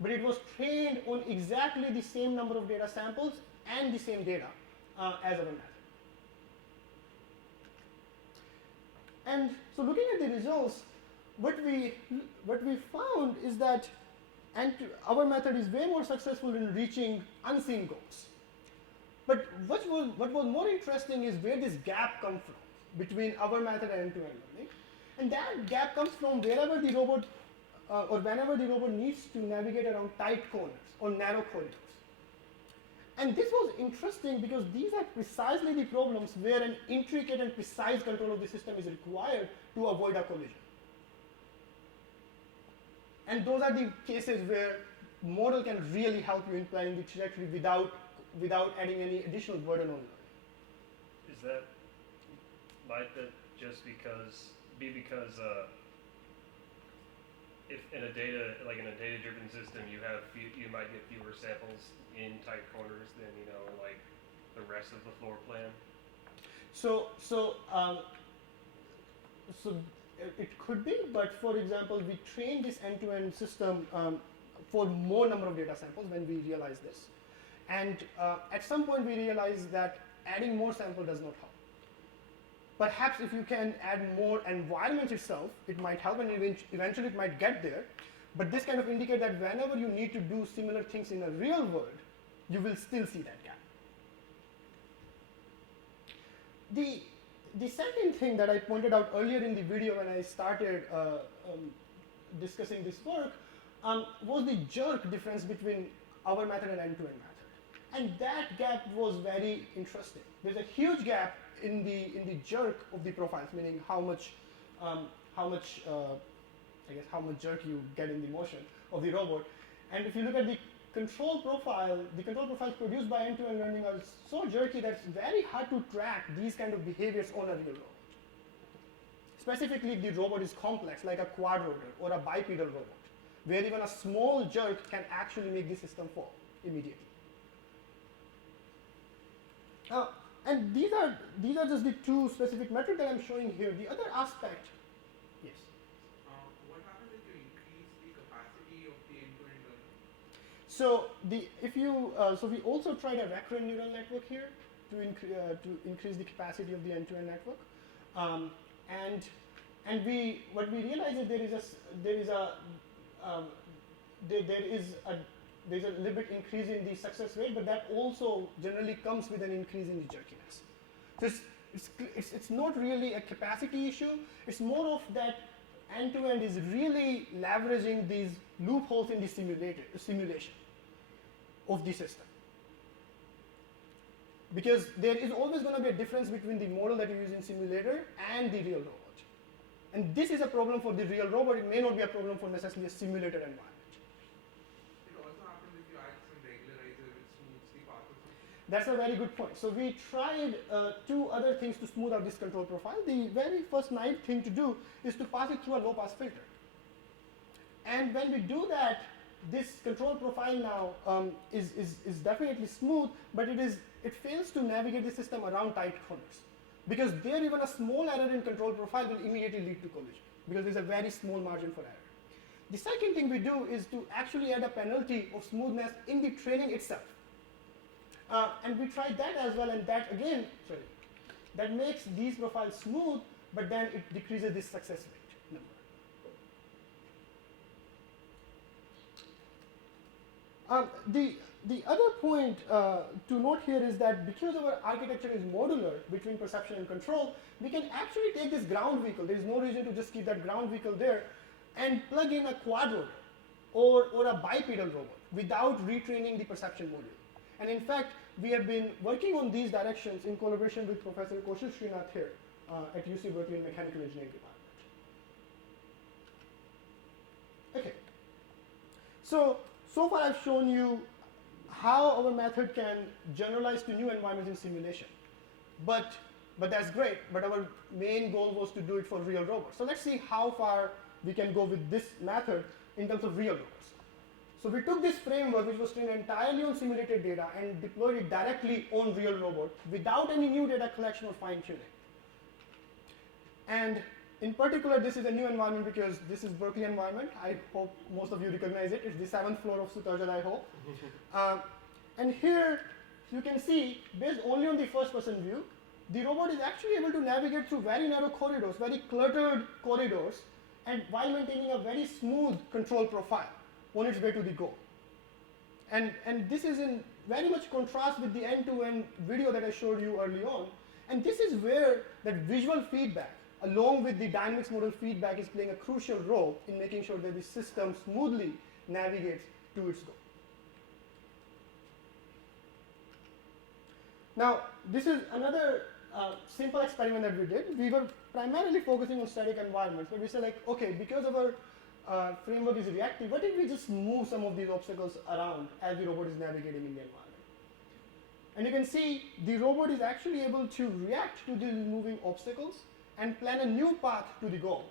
But it was trained on exactly the same number of data samples and the same data as our method. And so looking at the results, what we found is that our method is way more successful in reaching unseen goals. But what was more interesting is where this gap comes from between our method and end-to-end learning. And that gap comes from wherever the robot or whenever the robot needs to navigate around tight corners or narrow corridors. And this was interesting because these are precisely the problems where an intricate and precise control of the system is required to avoid a collision. And those are the cases where model can really help you in planning the trajectory without adding any additional burden on learning. Might that just be because if in a data-driven system you might get fewer samples in tight corners than like the rest of the floor plan? So it could be, but for example, we train this end-to-end system for more number of data samples when we realize this. And at some point we realize that adding more sample does not help. Perhaps if you can add more environment itself, it might help, and eventually it might get there. But this kind of indicates that whenever you need to do similar things in the real world, you will still see that gap. The second thing that I pointed out earlier in the video when I started discussing this work was the jerk difference between our method and end-to-end method. And that gap was very interesting. There's a huge gap in the jerk of the profiles, meaning how much jerk you get in the motion of the robot. And if you look at the control profiles produced by end-to-end learning are so jerky that it's very hard to track these kind of behaviors on a real robot. Specifically, if the robot is complex, like a quadrotor or a bipedal robot, where even a small jerk can actually make the system fall immediately. And these are just the two specific metrics that I'm showing here. The other aspect, yes. What happens if you increase the capacity of the end-to-end learning? So we also tried a recurrent neural network here to increase the capacity of the end-to-end network, what we realized is there's a little bit increase in the success rate, but that also generally comes with an increase in the jerkiness. So it's not really a capacity issue. It's more of that end-to-end is really leveraging these loopholes in the simulation of the system. Because there is always going to be a difference between the model that you use in simulator and the real robot. And this is a problem for the real robot. It may not be a problem for necessarily a simulated environment. It also happens if you add some regularizer which smooths the path or something. That's a very good point. So we tried two other things to smooth out this control profile. The very first naive thing to do is to pass it through a low-pass filter. And when we do that, this control profile now is definitely smooth, but it fails to navigate the system around tight corners. Because there, even a small error in control profile will immediately lead to collision, because there's a very small margin for error. The second thing we do is to actually add a penalty of smoothness in the training itself. And we tried that as well, and that again, that makes these profiles smooth, but then it decreases this success rate number. The other point to note here is that because our architecture is modular between perception and control, we can actually take this ground vehicle. There is no reason to just keep that ground vehicle there and plug in a quad rotor or a bipedal robot without retraining the perception module. And in fact, we have been working on these directions in collaboration with Professor Kaushal Srinath here at UC Berkeley Mechanical Engineering Department. Okay. So far I've shown you how our method can generalize to new environments in simulation. But that's great, but our main goal was to do it for real robots. So let's see how far we can go with this method in terms of real robots. So we took this framework, which was trained entirely on simulated data, and deployed it directly on real robot without any new data collection or fine tuning. And in particular, this is a new environment because this is Berkeley environment. I hope most of you recognize it. It's the 7th floor of Sutajat, I hope. And here you can see, based only on the first person view, the robot is actually able to navigate through very narrow corridors, very cluttered corridors, and while maintaining a very smooth control profile on its way to the goal. And this is in very much contrast with the end-to-end video that I showed you early on. And this is where that visual feedback, along with the dynamics model feedback, is playing a crucial role in making sure that the system smoothly navigates to its goal. Now, this is another simple experiment that we did. We were primarily focusing on static environments, but we said, like, okay, because our framework is reactive, what if we just move some of these obstacles around as the robot is navigating in the environment? And you can see the robot is actually able to react to these moving obstacles and plan a new path to the goal.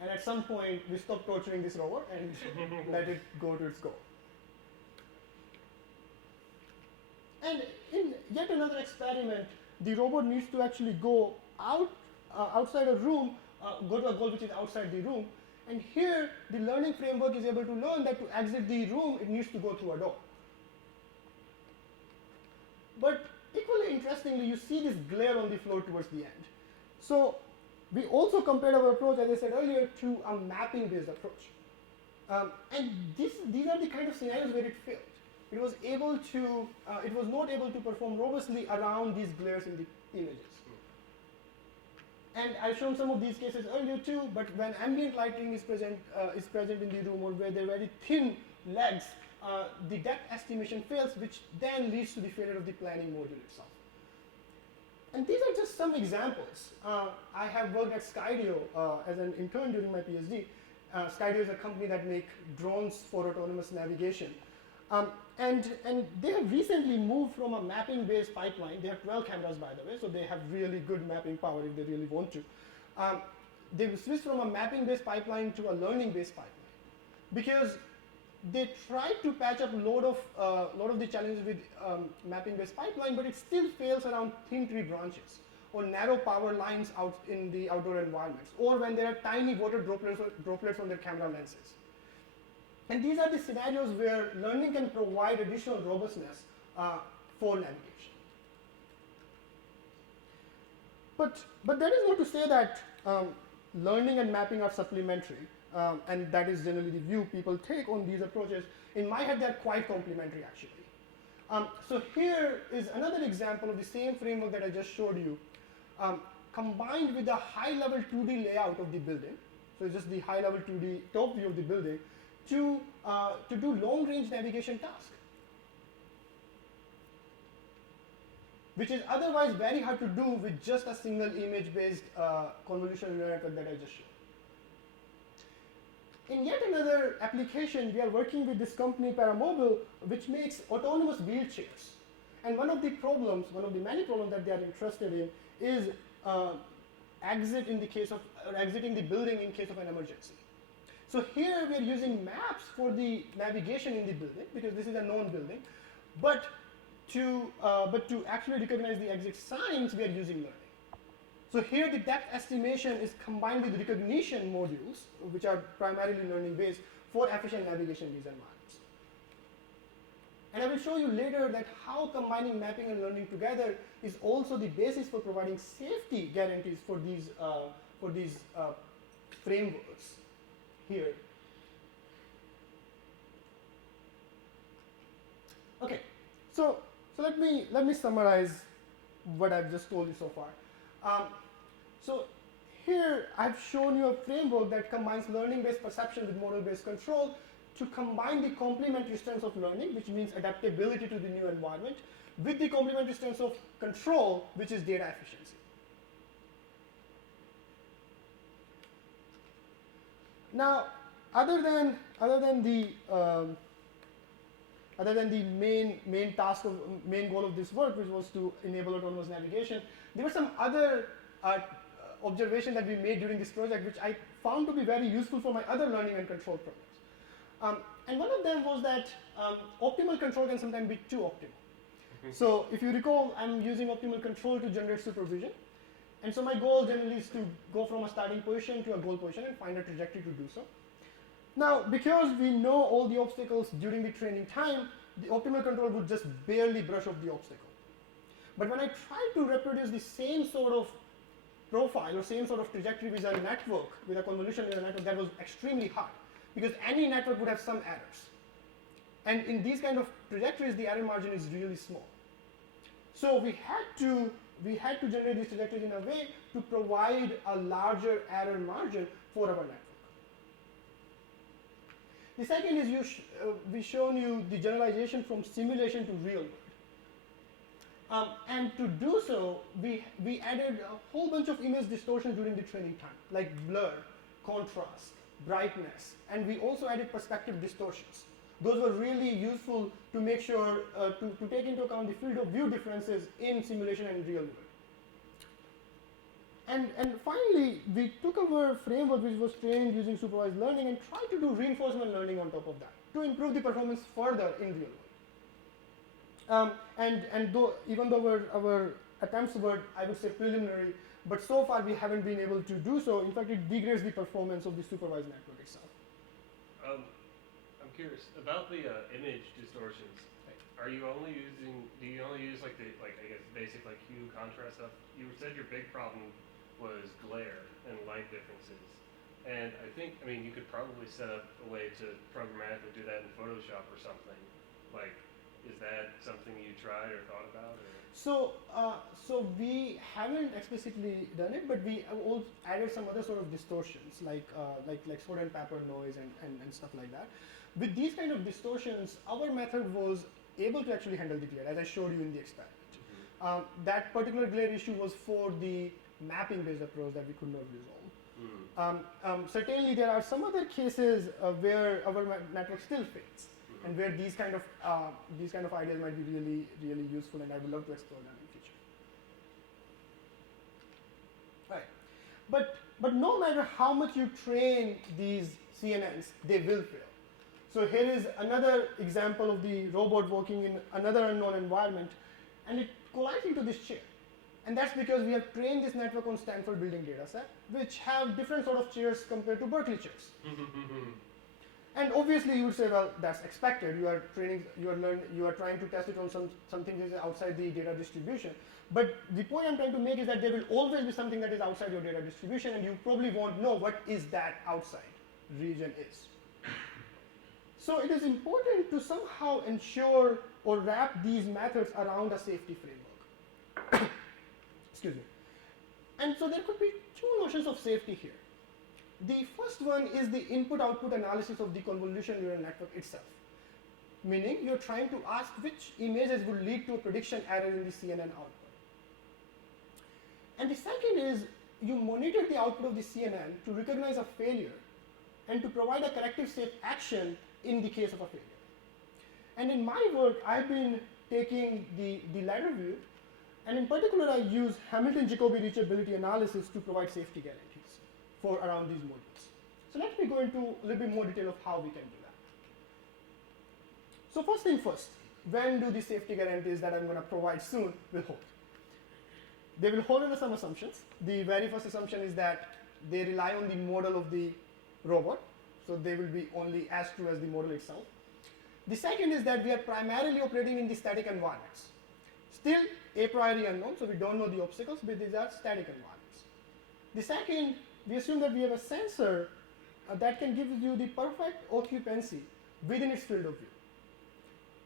And at some point, we stopped torturing this robot and let it go to its goal. And in yet another experiment, the robot needs to actually go outside a room, go to a goal which is outside the room. And here, the learning framework is able to learn that to exit the room, it needs to go through a door. But equally interestingly, you see this glare on the floor towards the end. So we also compared our approach, as I said earlier, to a mapping-based approach. And these are the kind of scenarios where it failed. It was not able to perform robustly around these glares in the images. And I've shown some of these cases earlier too, but when ambient lighting is present in the room, or where there are very thin legs, the depth estimation fails, which then leads to the failure of the planning module itself. And these are just some examples. I have worked at Skydio as an intern during my PhD. Skydio is a company that makes drones for autonomous navigation. And they have recently moved from a mapping-based pipeline. They have 12 cameras, by the way, so they have really good mapping power if they really want to. They've switched from a mapping-based pipeline to a learning-based pipeline, because they tried to patch up a lot of the challenges with mapping-based pipeline, but it still fails around thin tree branches or narrow power lines out in the outdoor environments, or when there are tiny water droplets on their camera lenses. And these are the scenarios where learning can provide additional robustness for navigation. But that is not to say that learning and mapping are supplementary, and that is generally the view people take on these approaches. In my head, they're quite complementary, actually. So here is another example of the same framework that I just showed you, combined with the high-level 2D layout of the building. So it's just the high-level 2D top view of the building, to do long-range navigation tasks, which is otherwise very hard to do with just a single image-based convolutional neural network that I just showed. In yet another application, we are working with this company, Paramobile, which makes autonomous wheelchairs. And one of the many problems that they are interested in is exiting the building in case of an emergency. So here we are using maps for the navigation in the building, because this is a known building. But to actually recognize the exit signs, we are using learning. So here the depth estimation is combined with recognition modules, which are primarily learning based, for efficient navigation in these environments. And I will show you later that how combining mapping and learning together is also the basis for providing safety guarantees for these frameworks. here. Okay, so let me summarize what I've just told you so far. So here I've shown you a framework that combines learning-based perception with model-based control to combine the complementary strengths of learning, which means adaptability to the new environment, with the complementary strengths of control, which is data efficiency. Now, other than the main task of main goal of this work, which was to enable autonomous navigation, there were some other observations that we made during this project, which I found to be very useful for my other learning and control programs. And one of them was that optimal control can sometimes be too optimal. So if you recall, I'm using optimal control to generate supervision. And so my goal generally is to go from a starting position to a goal position and find a trajectory to do so. Now, because we know all the obstacles during the training time, the optimal control would just barely brush off the obstacle. But when I try to reproduce the same sort of profile or same sort of trajectory with a network, with a convolution neural network, that was extremely hard, because any network would have some errors. And in these kind of trajectories, the error margin is really small. So we had to generate these trajectories in a way to provide a larger error margin for our network. The second is we've shown you the generalization from simulation to real world. And to do so, we added a whole bunch of image distortion during the training time, like blur, contrast, brightness, and we also added perspective distortions. Those were really useful to make sure to take into account the field of view differences in simulation and real world. And finally, we took our framework, which was trained using supervised learning, and tried to do reinforcement learning on top of that to improve the performance further in real world. Even though our attempts were, I would say, preliminary, but so far we haven't been able to do so. In fact, it degrades the performance of the supervised network itself. I'm curious about the image distortions. Are you only using? Do you only use I guess basic hue contrast stuff? You said your big problem was glare and light differences, and I mean you could probably set up a way to programmatically do that in Photoshop or something. Is that something you tried or thought about? Or? So we haven't explicitly done it, but we have also added some other sort of distortions, like soda and pepper noise and stuff like that. With these kind of distortions, our method was able to actually handle the glare, as I showed you in the experiment. Mm-hmm. That particular glare issue was for the mapping-based approach that we could not resolve. Mm-hmm. Certainly, there are some other cases where our network still fails, mm-hmm. and where these kind of ideas might be really, really useful, and I would love to explore them in the future. Right, but no matter how much you train these CNNs, they will fail. So here is another example of the robot working in another unknown environment, and it collides into this chair. And that's because we have trained this network on Stanford building data set, which have different sort of chairs compared to Berkeley chairs. And obviously you would say, well, that's expected. You are trying to test it on something that is outside the data distribution. But the point I'm trying to make is that there will always be something that is outside your data distribution, and you probably won't know what is that outside region is. So it is important to somehow ensure or wrap these methods around a safety framework. Excuse me. And so there could be two notions of safety here. The first one is the input-output analysis of the convolution neural network itself, meaning you're trying to ask which images would lead to a prediction error in the CNN output. And the second is you monitor the output of the CNN to recognize a failure and to provide a corrective safe action in the case of a failure. And in my work, I've been taking the latter view, and in particular, I use Hamilton-Jacobi reachability analysis to provide safety guarantees for around these modules. So let me go into a little bit more detail of how we can do that. So first thing first, when do the safety guarantees that I'm going to provide soon will hold? They will hold under some assumptions. The very first assumption is that they rely on the model of the robot, so they will be only as true as the model itself. The second is that we are primarily operating in the static environments. Still a priori unknown, so we don't know the obstacles, but these are static environments. The second, we assume that we have a sensor that can give you the perfect occupancy within its field of view.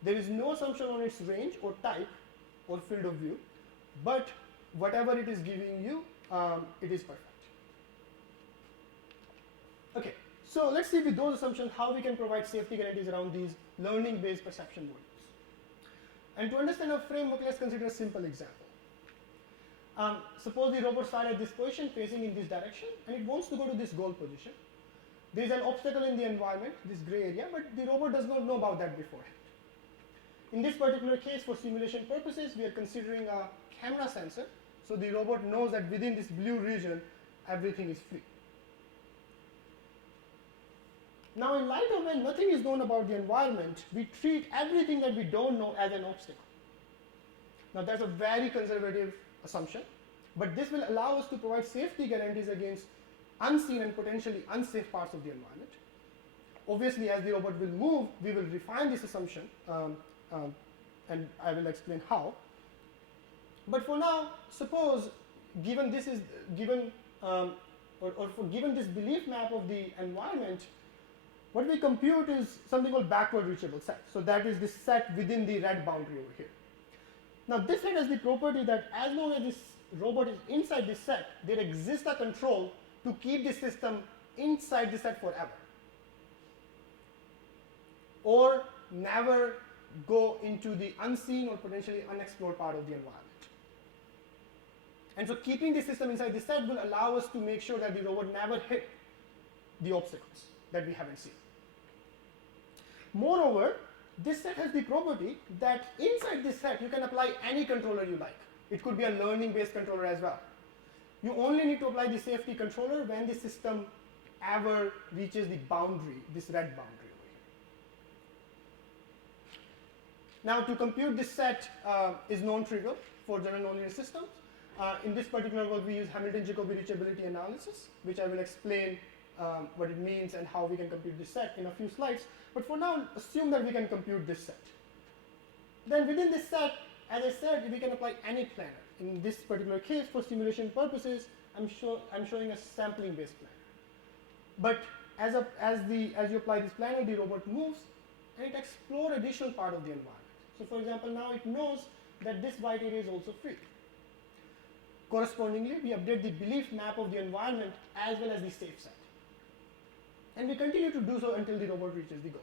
There is no assumption on its range or type or field of view, but whatever it is giving you, it is perfect. Okay, so let's see with those assumptions how we can provide safety guarantees around these learning-based perception modules. And to understand our framework, let's consider a simple example. Suppose the robot starts at this position facing in this direction, and it wants to go to this goal position. There is an obstacle in the environment, this gray area, but the robot does not know about that beforehand. In this particular case, for simulation purposes, we are considering a camera sensor, so the robot knows that within this blue region, everything is free. Now, in light of when nothing is known about the environment, we treat everything that we don't know as an obstacle. Now, that's a very conservative assumption, but this will allow us to provide safety guarantees against unseen and potentially unsafe parts of the environment. Obviously, as the robot will move, we will refine this assumption, and I will explain how. But for now, suppose given this is given given this belief map of the environment, what we compute is something called backward reachable set. So that is this set within the red boundary over here. Now this set has the property that as long as this robot is inside this set, there exists a control to keep the system inside the set forever, or never go into the unseen or potentially unexplored part of the environment. And so keeping the system inside the set will allow us to make sure that the robot never hit the obstacles that we haven't seen. Moreover, this set has the property that inside this set you can apply any controller you like. It could be a learning-based controller as well. You only need to apply the safety controller when the system ever reaches the boundary, this red boundary over here. Now, to compute this set is non-trivial for general nonlinear systems. In this particular work, we use Hamilton-Jacobi reachability analysis, which I will explain what it means and how we can compute this set in a few slides. But for now, assume that we can compute this set. Then within this set, as I said, we can apply any planner. In this particular case, for simulation purposes, I'm showing a sampling-based planner. But as you apply this planner, the robot moves and it explores additional part of the environment. So for example, now it knows that this white area is also free. Correspondingly, we update the belief map of the environment as well as the safe set. And we continue to do so until the robot reaches the goal.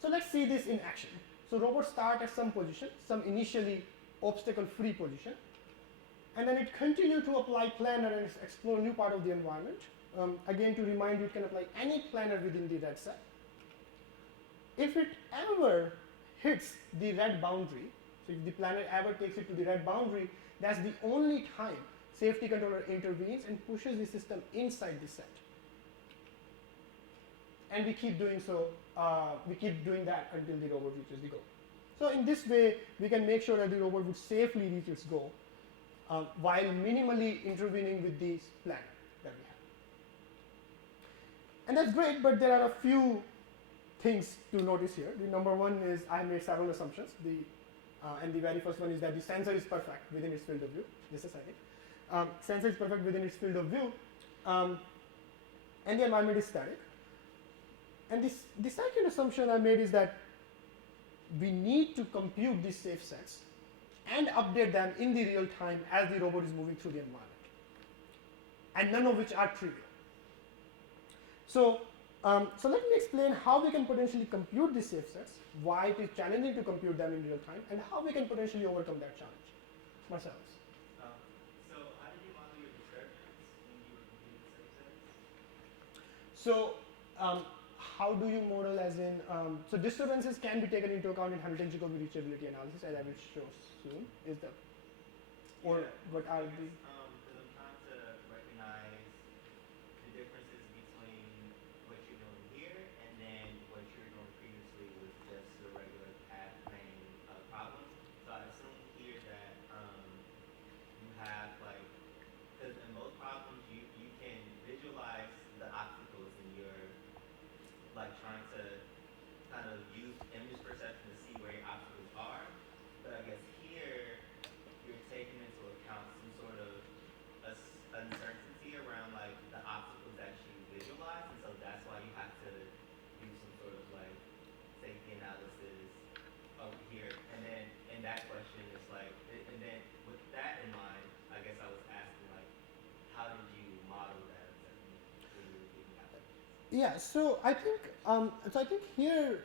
So let's see this in action. So robots start at some position, some initially obstacle-free position, and then it continues to apply planner and explore new part of the environment. Again, to remind you, it can apply any planner within the red set. If it ever hits the red boundary, so if the planner ever takes it to the red boundary, that's the only time safety controller intervenes and pushes the system inside the set. And we keep doing so, we keep doing that until the robot reaches the goal. So in this way, we can make sure that the robot would safely reach its goal while minimally intervening with these planner that we have. And that's great, but there are a few things to notice here. The number one is I made several assumptions. And the very first one is that the sensor is perfect within its field of view. This is static. Sensor is perfect within its field of view, and the environment is static. And the second assumption I made is that we need to compute these safe sets and update them in the real time as the robot is moving through the environment, and none of which are trivial. So let me explain how we can potentially compute these safe sets, why it is challenging to compute them in real time, and how we can potentially overcome that challenge. Marcellus. So how did you model your disturbance when you were computing safe sets? So how do you model as in, so disturbances can be taken into account in Hamilton-Jacobi reachability analysis, as I will show soon, is the, or Yeah, what are the, because I'm trying to recognize the differences between what you're doing here and then what you were doing previously with just the regular path planning problem. So I assume here that you have like, because in most problems you can visualize the obstacles and you're like trying to kind of use image perception to see where your obstacles are. But I guess here you're taking into account some sort of Yeah, so I think here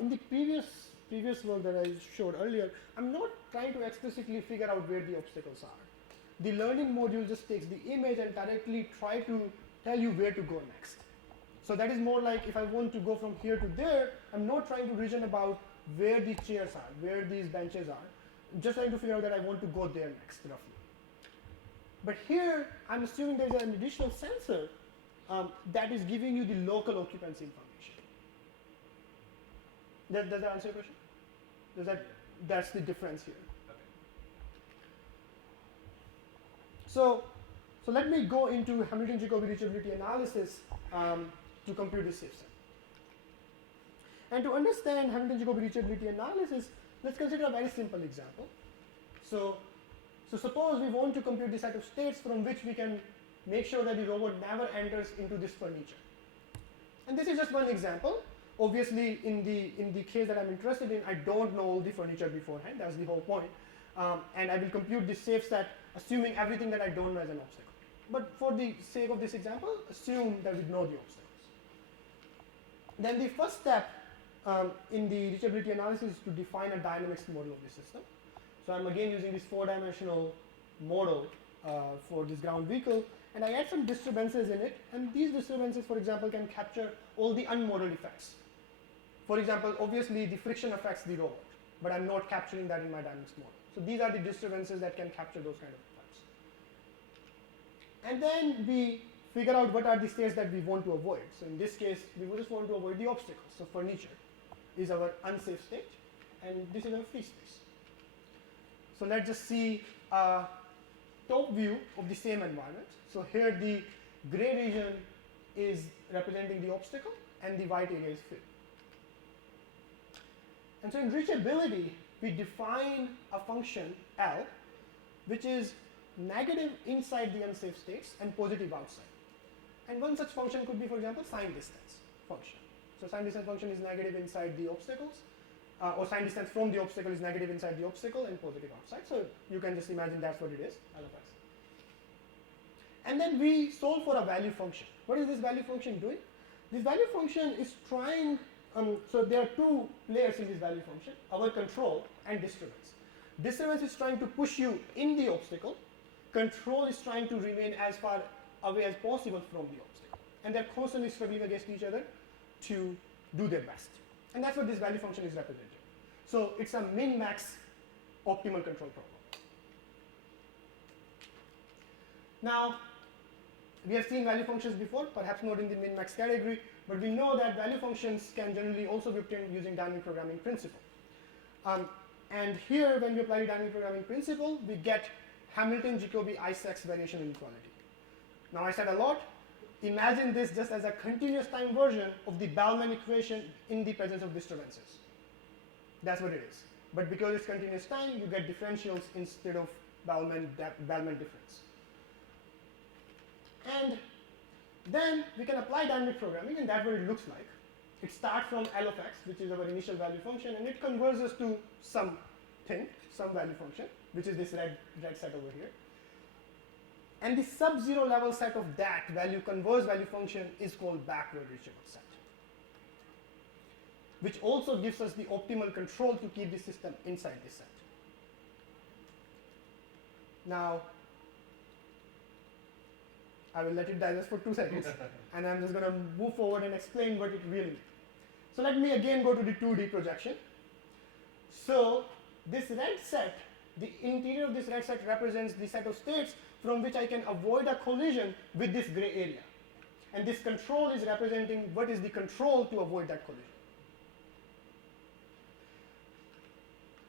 in the previous work that I showed earlier, I'm not trying to explicitly figure out where the obstacles are. The learning module just takes the image and directly try to tell you where to go next. So that is more like if I want to go from here to there, I'm not trying to reason about where the chairs are, where these benches are. I'm just trying to figure out that I want to go there next, roughly. But here, I'm assuming there's an additional sensor that is giving you the local occupancy information. Does that answer your question? That's the difference here. Okay. So let me go into Hamilton-Jacobi reachability analysis to compute this safe set. And to understand Hamilton-Jacobi reachability analysis, let's consider a very simple example. So suppose we want to compute the set of states from which we can make sure that the robot never enters into this furniture. And this is just one example. Obviously, in the case that I'm interested in, I don't know all the furniture beforehand. That's the whole point. And I will compute this safe set assuming everything that I don't know as an obstacle. But for the sake of this example, assume that we know the obstacles. Then the first step in the reachability analysis is to define a dynamics model of the system. So I'm again using this 4-dimensional model for this ground vehicle, and I add some disturbances in it, and these disturbances, for example, can capture all the unmodeled effects. For example, obviously the friction affects the robot, but I'm not capturing that in my dynamics model. So these are the disturbances that can capture those kind of effects. And then we figure out what are the states that we want to avoid. So in this case, we just want to avoid the obstacles. So furniture is our unsafe state, and this is our free space. So let's just see a top view of the same environment. So here the gray region is representing the obstacle and the white area is filled. And so in reachability, we define a function L, which is negative inside the unsafe states and positive outside. And one such function could be, for example, sign distance function. So sign distance function is negative inside the obstacles, or sign distance from the obstacle is negative inside the obstacle and positive outside. So you can just imagine that's what it is, L of x. And then we solve for a value function. What is this value function doing? This value function is trying, so there are two layers in this value function, our control and disturbance. Disturbance is trying to push you in the obstacle. Control is trying to remain as far away as possible from the obstacle. And they're constantly struggling against each other to do their best. And that's what this value function is representing. So it's a min-max optimal control problem. Now, we have seen value functions before, perhaps not in the min-max category, but we know that value functions can generally also be obtained using dynamic programming principle. And here, when we apply the dynamic programming principle, we get Hamilton-Jacobi Isaacs variation inequality. Now, I said a lot. Imagine this just as a continuous time version of the Bellman equation in the presence of disturbances. That's what it is. But because it's continuous time, you get differentials instead of Bellman difference. And then we can apply dynamic programming, and that's what it looks like. It starts from L of x, which is our initial value function, and it converges to some value function, which is this red set over here. And the sub-zero level set of that converged value function is called backward reachable set, which also gives us the optimal control to keep the system inside this set. Now, I will let it digest for 2 seconds, and I'm just going to move forward and explain what it really means. So let me again go to the 2D projection. So this red set, the interior of this red set represents the set of states from which I can avoid a collision with this gray area. And this control is representing what is the control to avoid that collision.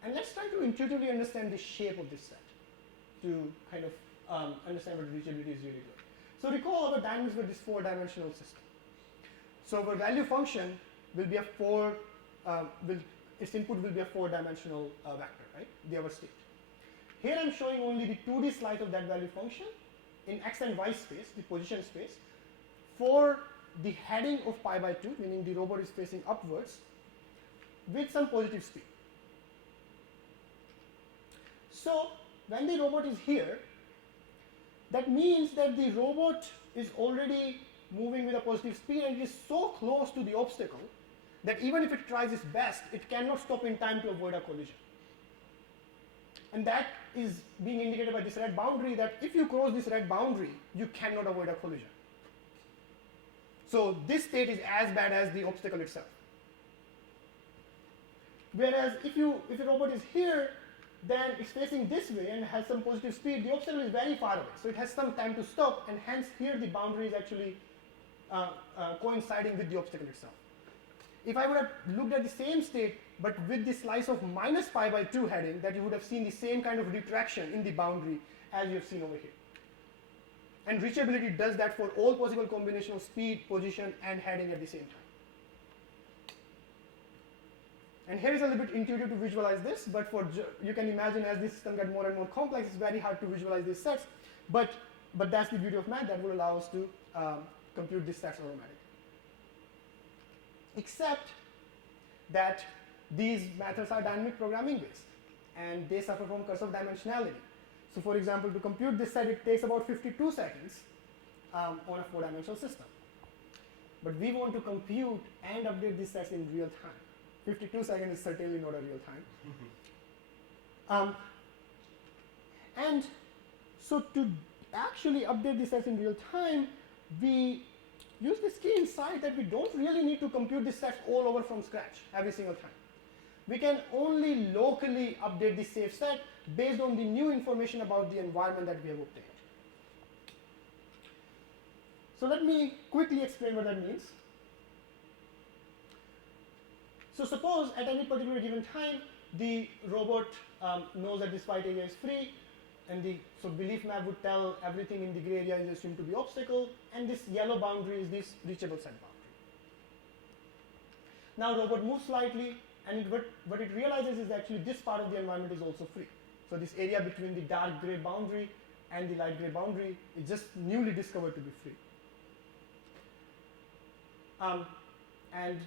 And let's try to intuitively understand the shape of this set to kind of understand what reachability is really doing. So recall our dynamics with this 4-dimensional system. So our value function will be its input will be a 4-dimensional vector, right? Our state. Here I'm showing only the 2D slice of that value function in x and y space, the position space, for the heading of pi by 2, meaning the robot is facing upwards, with some positive speed. So when the robot is here, that means that the robot is already moving with a positive speed, and it is so close to the obstacle that even if it tries its best, it cannot stop in time to avoid a collision. And that is being indicated by this red boundary, that if you cross this red boundary, you cannot avoid a collision. So this state is as bad as the obstacle itself. Whereas if a robot is here, then it's facing this way and has some positive speed, the obstacle is very far away. So it has some time to stop, and hence here the boundary is actually coinciding with the obstacle itself. If I would have looked at the same state, but with the slice of minus pi by 2 heading, that you would have seen the same kind of retraction in the boundary as you have seen over here. And reachability does that for all possible combination of speed, position, and heading at the same time. And here is a little bit intuitive to visualize this, but you can imagine as this system gets more and more complex, it's very hard to visualize these sets. But that's the beauty of math, that will allow us to compute these sets automatically. Except that these methods are dynamic programming based, and they suffer from curse of dimensionality. So for example, to compute this set, it takes about 52 seconds on a 4-dimensional system. But we want to compute and update these sets in real time. 52 seconds is certainly not a real time. And so to actually update these sets in real time, we use this key insight that we don't really need to compute these sets all over from scratch every single time. We can only locally update the safe set based on the new information about the environment that we have obtained. So let me quickly explain what that means. So suppose at any particular given time, the robot knows that this white area is free, and so belief map would tell everything in the gray area is assumed to be obstacle, and this yellow boundary is this reachable set boundary. Now robot moves slightly, and what it realizes is actually this part of the environment is also free. So this area between the dark gray boundary and the light gray boundary is just newly discovered to be free. And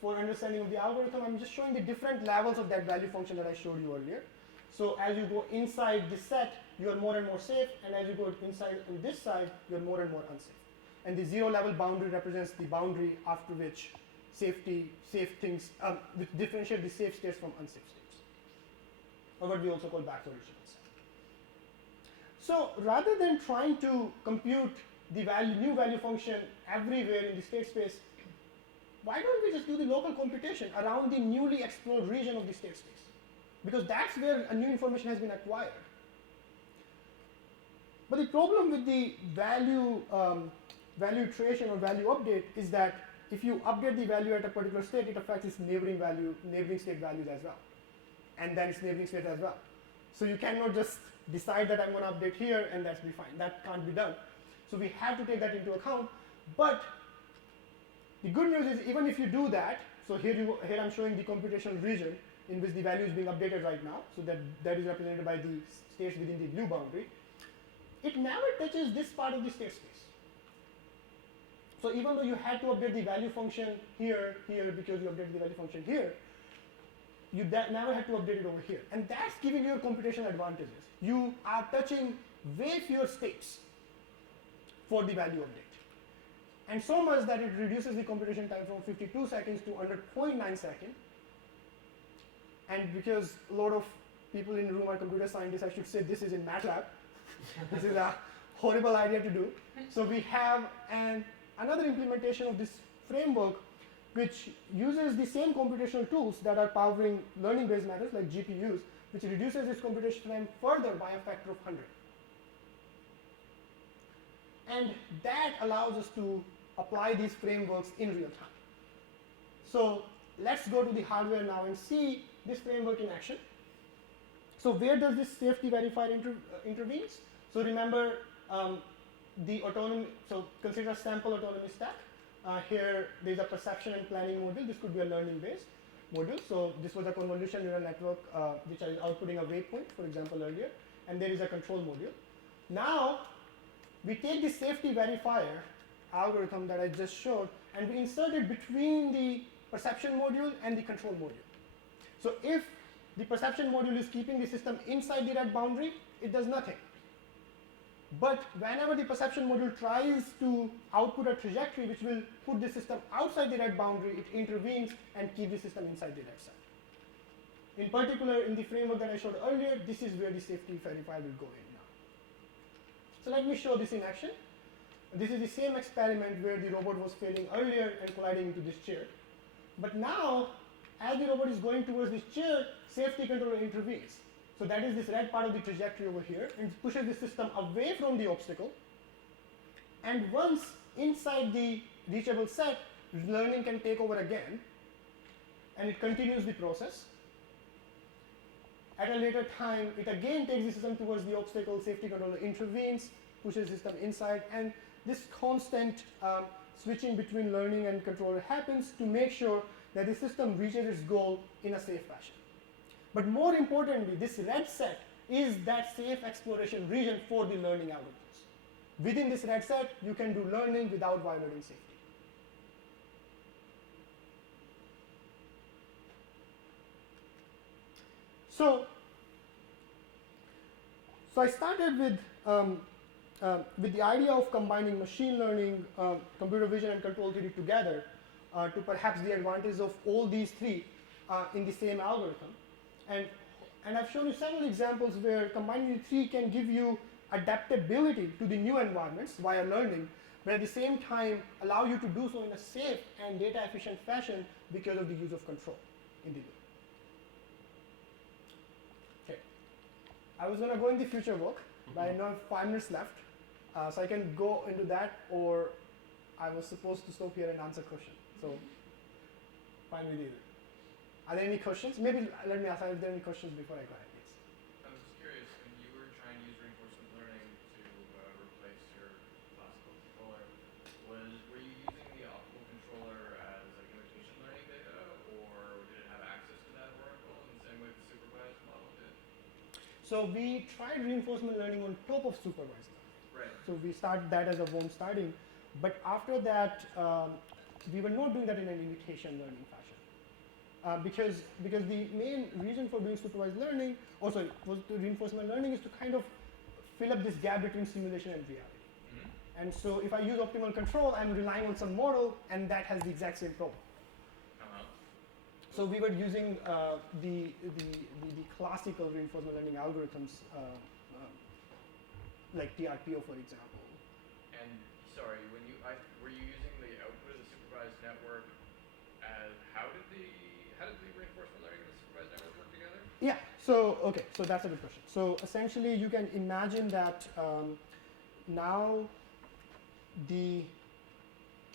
for understanding of the algorithm, I'm just showing the different levels of that value function that I showed you earlier. So as you go inside this set, you are more and more safe, and as you go inside on this side, you are more and more unsafe. And the 0-level boundary represents the boundary after which which differentiate the safe states from unsafe states, or what we also call backward reachable set. So rather than trying to compute the new value function everywhere in the state space, why don't we just do the local computation around the newly explored region of the state space? Because that's where a new information has been acquired. But the problem with the value iteration or value update is that if you update the value at a particular state, it affects its neighboring state values as well, and then its neighboring state as well. So you cannot just decide that I'm going to update here and that's be fine. That can't be done. So we have to take that into account. But the good news is, even if you do that, so here I'm showing the computational region in which the value is being updated right now, so that is represented by the states within the blue boundary. It never touches this part of the state space. So even though you had to update the value function here, because you updated the value function here, you never had to update it over here. And that's giving you computational advantages. You are touching way fewer states for the value update. And so much that it reduces the computation time from 52 seconds to under 0.9 seconds. And because a lot of people in the room are computer scientists, I should say this is in MATLAB. This is a horrible idea to do. So we have another implementation of this framework which uses the same computational tools that are powering learning-based methods like GPUs, which reduces its computation time further by a factor of 100. And that allows us to apply these frameworks in real time. So let's go to the hardware now and see this framework in action. So where does this safety verifier intervenes? So remember the autonomy, so consider a sample autonomy stack. Here there's a perception and planning module. This could be a learning-based module. So this was a convolution neural network which is outputting a waypoint, for example, earlier. And there is a control module. Now we take the safety verifier algorithm that I just showed and we insert it between the perception module and the control module. So if the perception module is keeping the system inside the red boundary, it does nothing. But whenever the perception module tries to output a trajectory which will put the system outside the red boundary, it intervenes and keeps the system inside the red set. In particular, in the framework that I showed earlier, this is where the safety verifier will go in now. So let me show this in action. This is the same experiment where the robot was failing earlier and colliding into this chair. But now, as the robot is going towards this chair, safety controller intervenes. So that is this red part of the trajectory over here, and pushes the system away from the obstacle. And once inside the reachable set, learning can take over again, and it continues the process. At a later time, it again takes the system towards the obstacle, safety controller intervenes, pushes the system inside, and this constant switching between learning and controller happens to make sure that the system reaches its goal in a safe fashion. But more importantly, this red set is that safe exploration region for the learning algorithms. Within this red set, you can do learning without violating safety. So I started with the idea of combining machine learning, computer vision, and control theory together to perhaps the advantage of all these three in the same algorithm. And I've shown you several examples where combining the three can give you adaptability to the new environments via learning, but at the same time allow you to do so in a safe and data efficient fashion because of the use of control in the loop. Okay, I was going to go in the future work, but I know I have 5 minutes left, so I can go into that, or I was supposed to stop here and answer questions. So fine with either. Are there any questions? Maybe let me ask, are there any questions before I go ahead? Yes. I'm just curious, when you were trying to use reinforcement learning to replace your classical controller, were you using the optimal controller as like imitation learning data, or did it have access to that oracle in the same way the supervised model did? So we tried reinforcement learning on top of supervised learning. Right. So we started that as a warm starting, but after that, we were not doing that in an imitation learning fashion. Because the main reason for doing supervised learning, reinforcement learning, is to kind of fill up this gap between simulation and reality. Mm-hmm. And so if I use optimal control, I'm relying on some model, and that has the exact same problem. Uh-huh. So we were using the classical reinforcement learning algorithms, like TRPO, for example. And sorry, were you using the output of the supervised network as how did the reinforcement learning and the supervised network work together? Yeah. So that's a good question. So essentially, you can imagine that now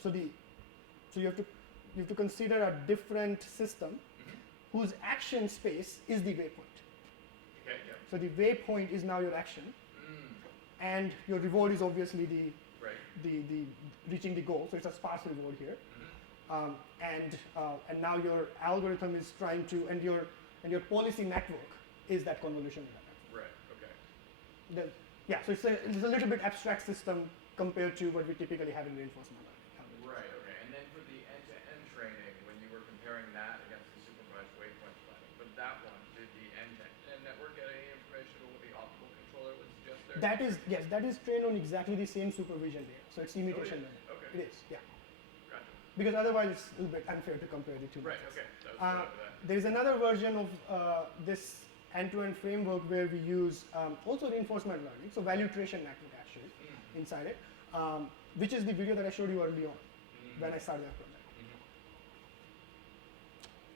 so you have to consider a different system whose action space is the waypoint. Okay. Yeah. So the waypoint is now your action, and your reward is obviously the reaching the goal. So it's a sparse reward here. And now your algorithm is trying to, and your policy network is that convolution network. Right. Okay. So it's a little bit abstract system compared to what we typically have in reinforcement learning. Right. Okay. And then for the end-to-end training, when you were comparing that against the supervised waypoint planning, but that one, did the end-to-end network get any information on what the optimal controller would suggest there? That is trained on exactly the same supervision layer. So it's imitation learning. Okay. It is. Yeah. Gotcha. Because otherwise it's a little bit unfair to compare the two. Right, methods. okay. That was that. There is another version of this end-to-end framework where we use also reinforcement learning, so value iteration network actually inside it, which is the video that I showed you early on when I started that project.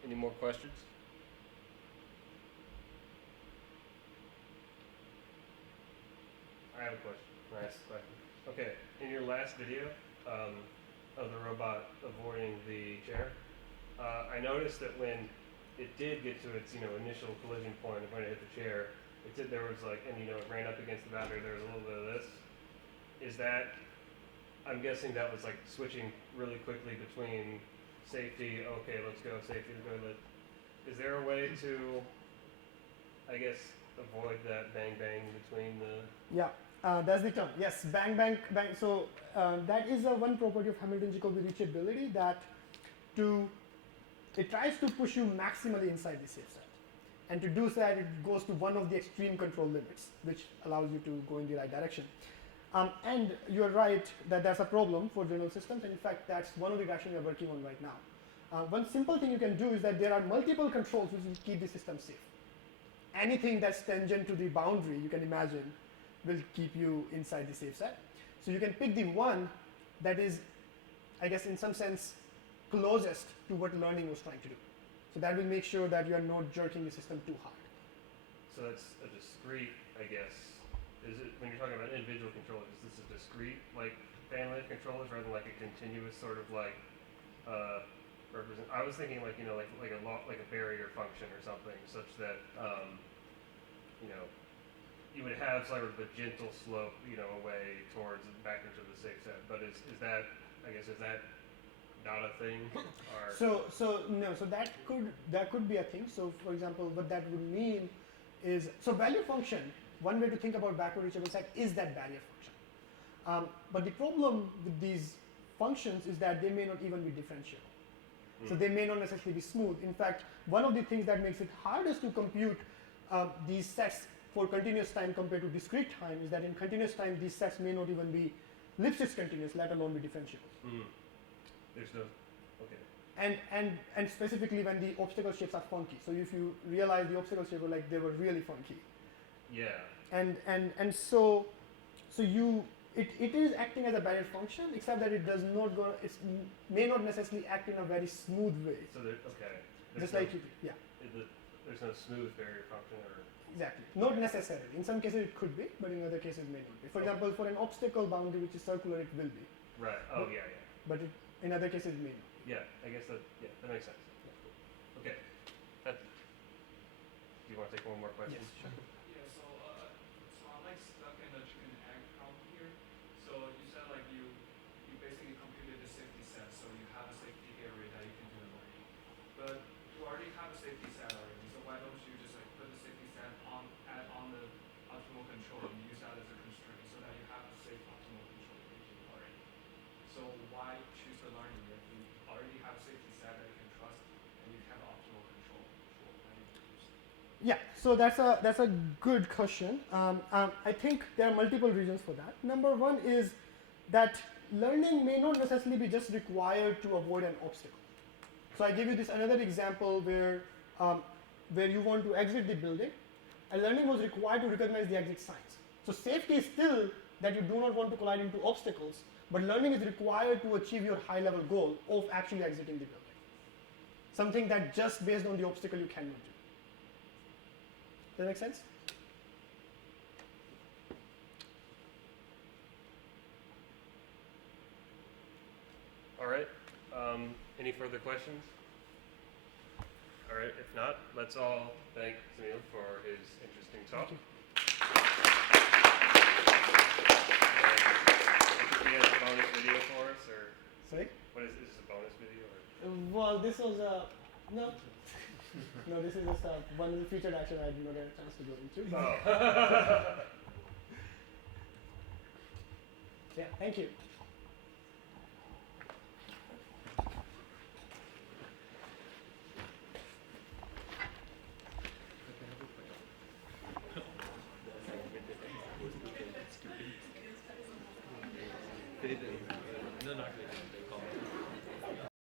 Any more questions? I have a question. Can I ask a question? Okay, in your last video of the robot avoiding the chair, I noticed that when it did get to its initial collision point of when it hit the chair, it said there was like, and it ran up against the boundary, there was a little bit of this. Is that, I'm guessing that was like switching really quickly between safety, okay, let's go, safety, let's go. Is there a way to, I guess, avoid that bang bang between the... Yeah, that's the term. Yes, bang bang bang. So that is one property of Hamilton-Jacobi reachability, that it tries to push you maximally inside the safe set. And to do that, it goes to one of the extreme control limits, which allows you to go in the right direction. And you're right that that's a problem for general systems. And in fact, that's one of the directions we're working on right now. One simple thing you can do is that there are multiple controls which will keep the system safe. Anything that's tangent to the boundary, you can imagine, will keep you inside the safe set. So you can pick the one that is, I guess, in some sense, closest to what learning was trying to do. So that will make sure that you are not jerking the system too hard. So that's a discrete, I guess. Is it, when you're talking about individual controllers, is this a discrete like family of controllers rather than like a continuous sort of like represent? I was thinking like like a barrier function or something, such that you would have sort of a gentle slope away towards back into the safe set. But is that, I guess, is that not a thing? Or So that could be a thing. So for example, what that would mean is, so value function, one way to think about backward reachable set is that barrier function. But the problem with these functions is that they may not even be differentiable. So they may not necessarily be smooth. In fact, one of the things that makes it hardest to compute these sets for continuous time compared to discrete time is that in continuous time, these sets may not even be Lipschitz continuous, let alone be differentiable. There's no, okay. And specifically when the obstacle shapes are funky. So if you realize the obstacle shapes were like, they were really funky. Yeah. And so it is acting as a barrier function, except that it does not go, it may not necessarily act in a very smooth way. So there, okay. Just like you, yeah. There's no smooth barrier function, or Exactly. Not necessarily. In some cases it could be, but in other cases it may not be. For example, for an obstacle boundary which is circular, it will be. right. Oh yeah. But in other cases it may not. Yeah, I guess that makes sense. Okay. Do you want to take one more question? Yes, sure. Yeah, so I'm like stuck in the chicken and egg problem here. So you said like you basically computed the safety set, so you have a safety area that you can do the learning. But you already have a safety set already, so why don't you just like put the safety set add on the optimal control and use that as a constraint so that you have a safe optimal control region already. So why choose the learning if you already have a safety set that you can trust and you have optimal control? Yeah, so that's a good question. I think there are multiple reasons for that. Number one is that learning may not necessarily be just required to avoid an obstacle. So I give you this another example where you want to exit the building, and learning was required to recognize the exit signs. So safety is still that you do not want to collide into obstacles, but learning is required to achieve your high-level goal of actually exiting the building. Something that just based on the obstacle you cannot do. Does that make sense? All right. Any further questions? All right. If not, let's all thank Sunil for his interesting talk. And he has a bonus video for us, or Sorry? what is this? A bonus video, or? Well, this was no. No, this is just one of the featured action I did not get a chance to go into. But Oh. yeah, thank you.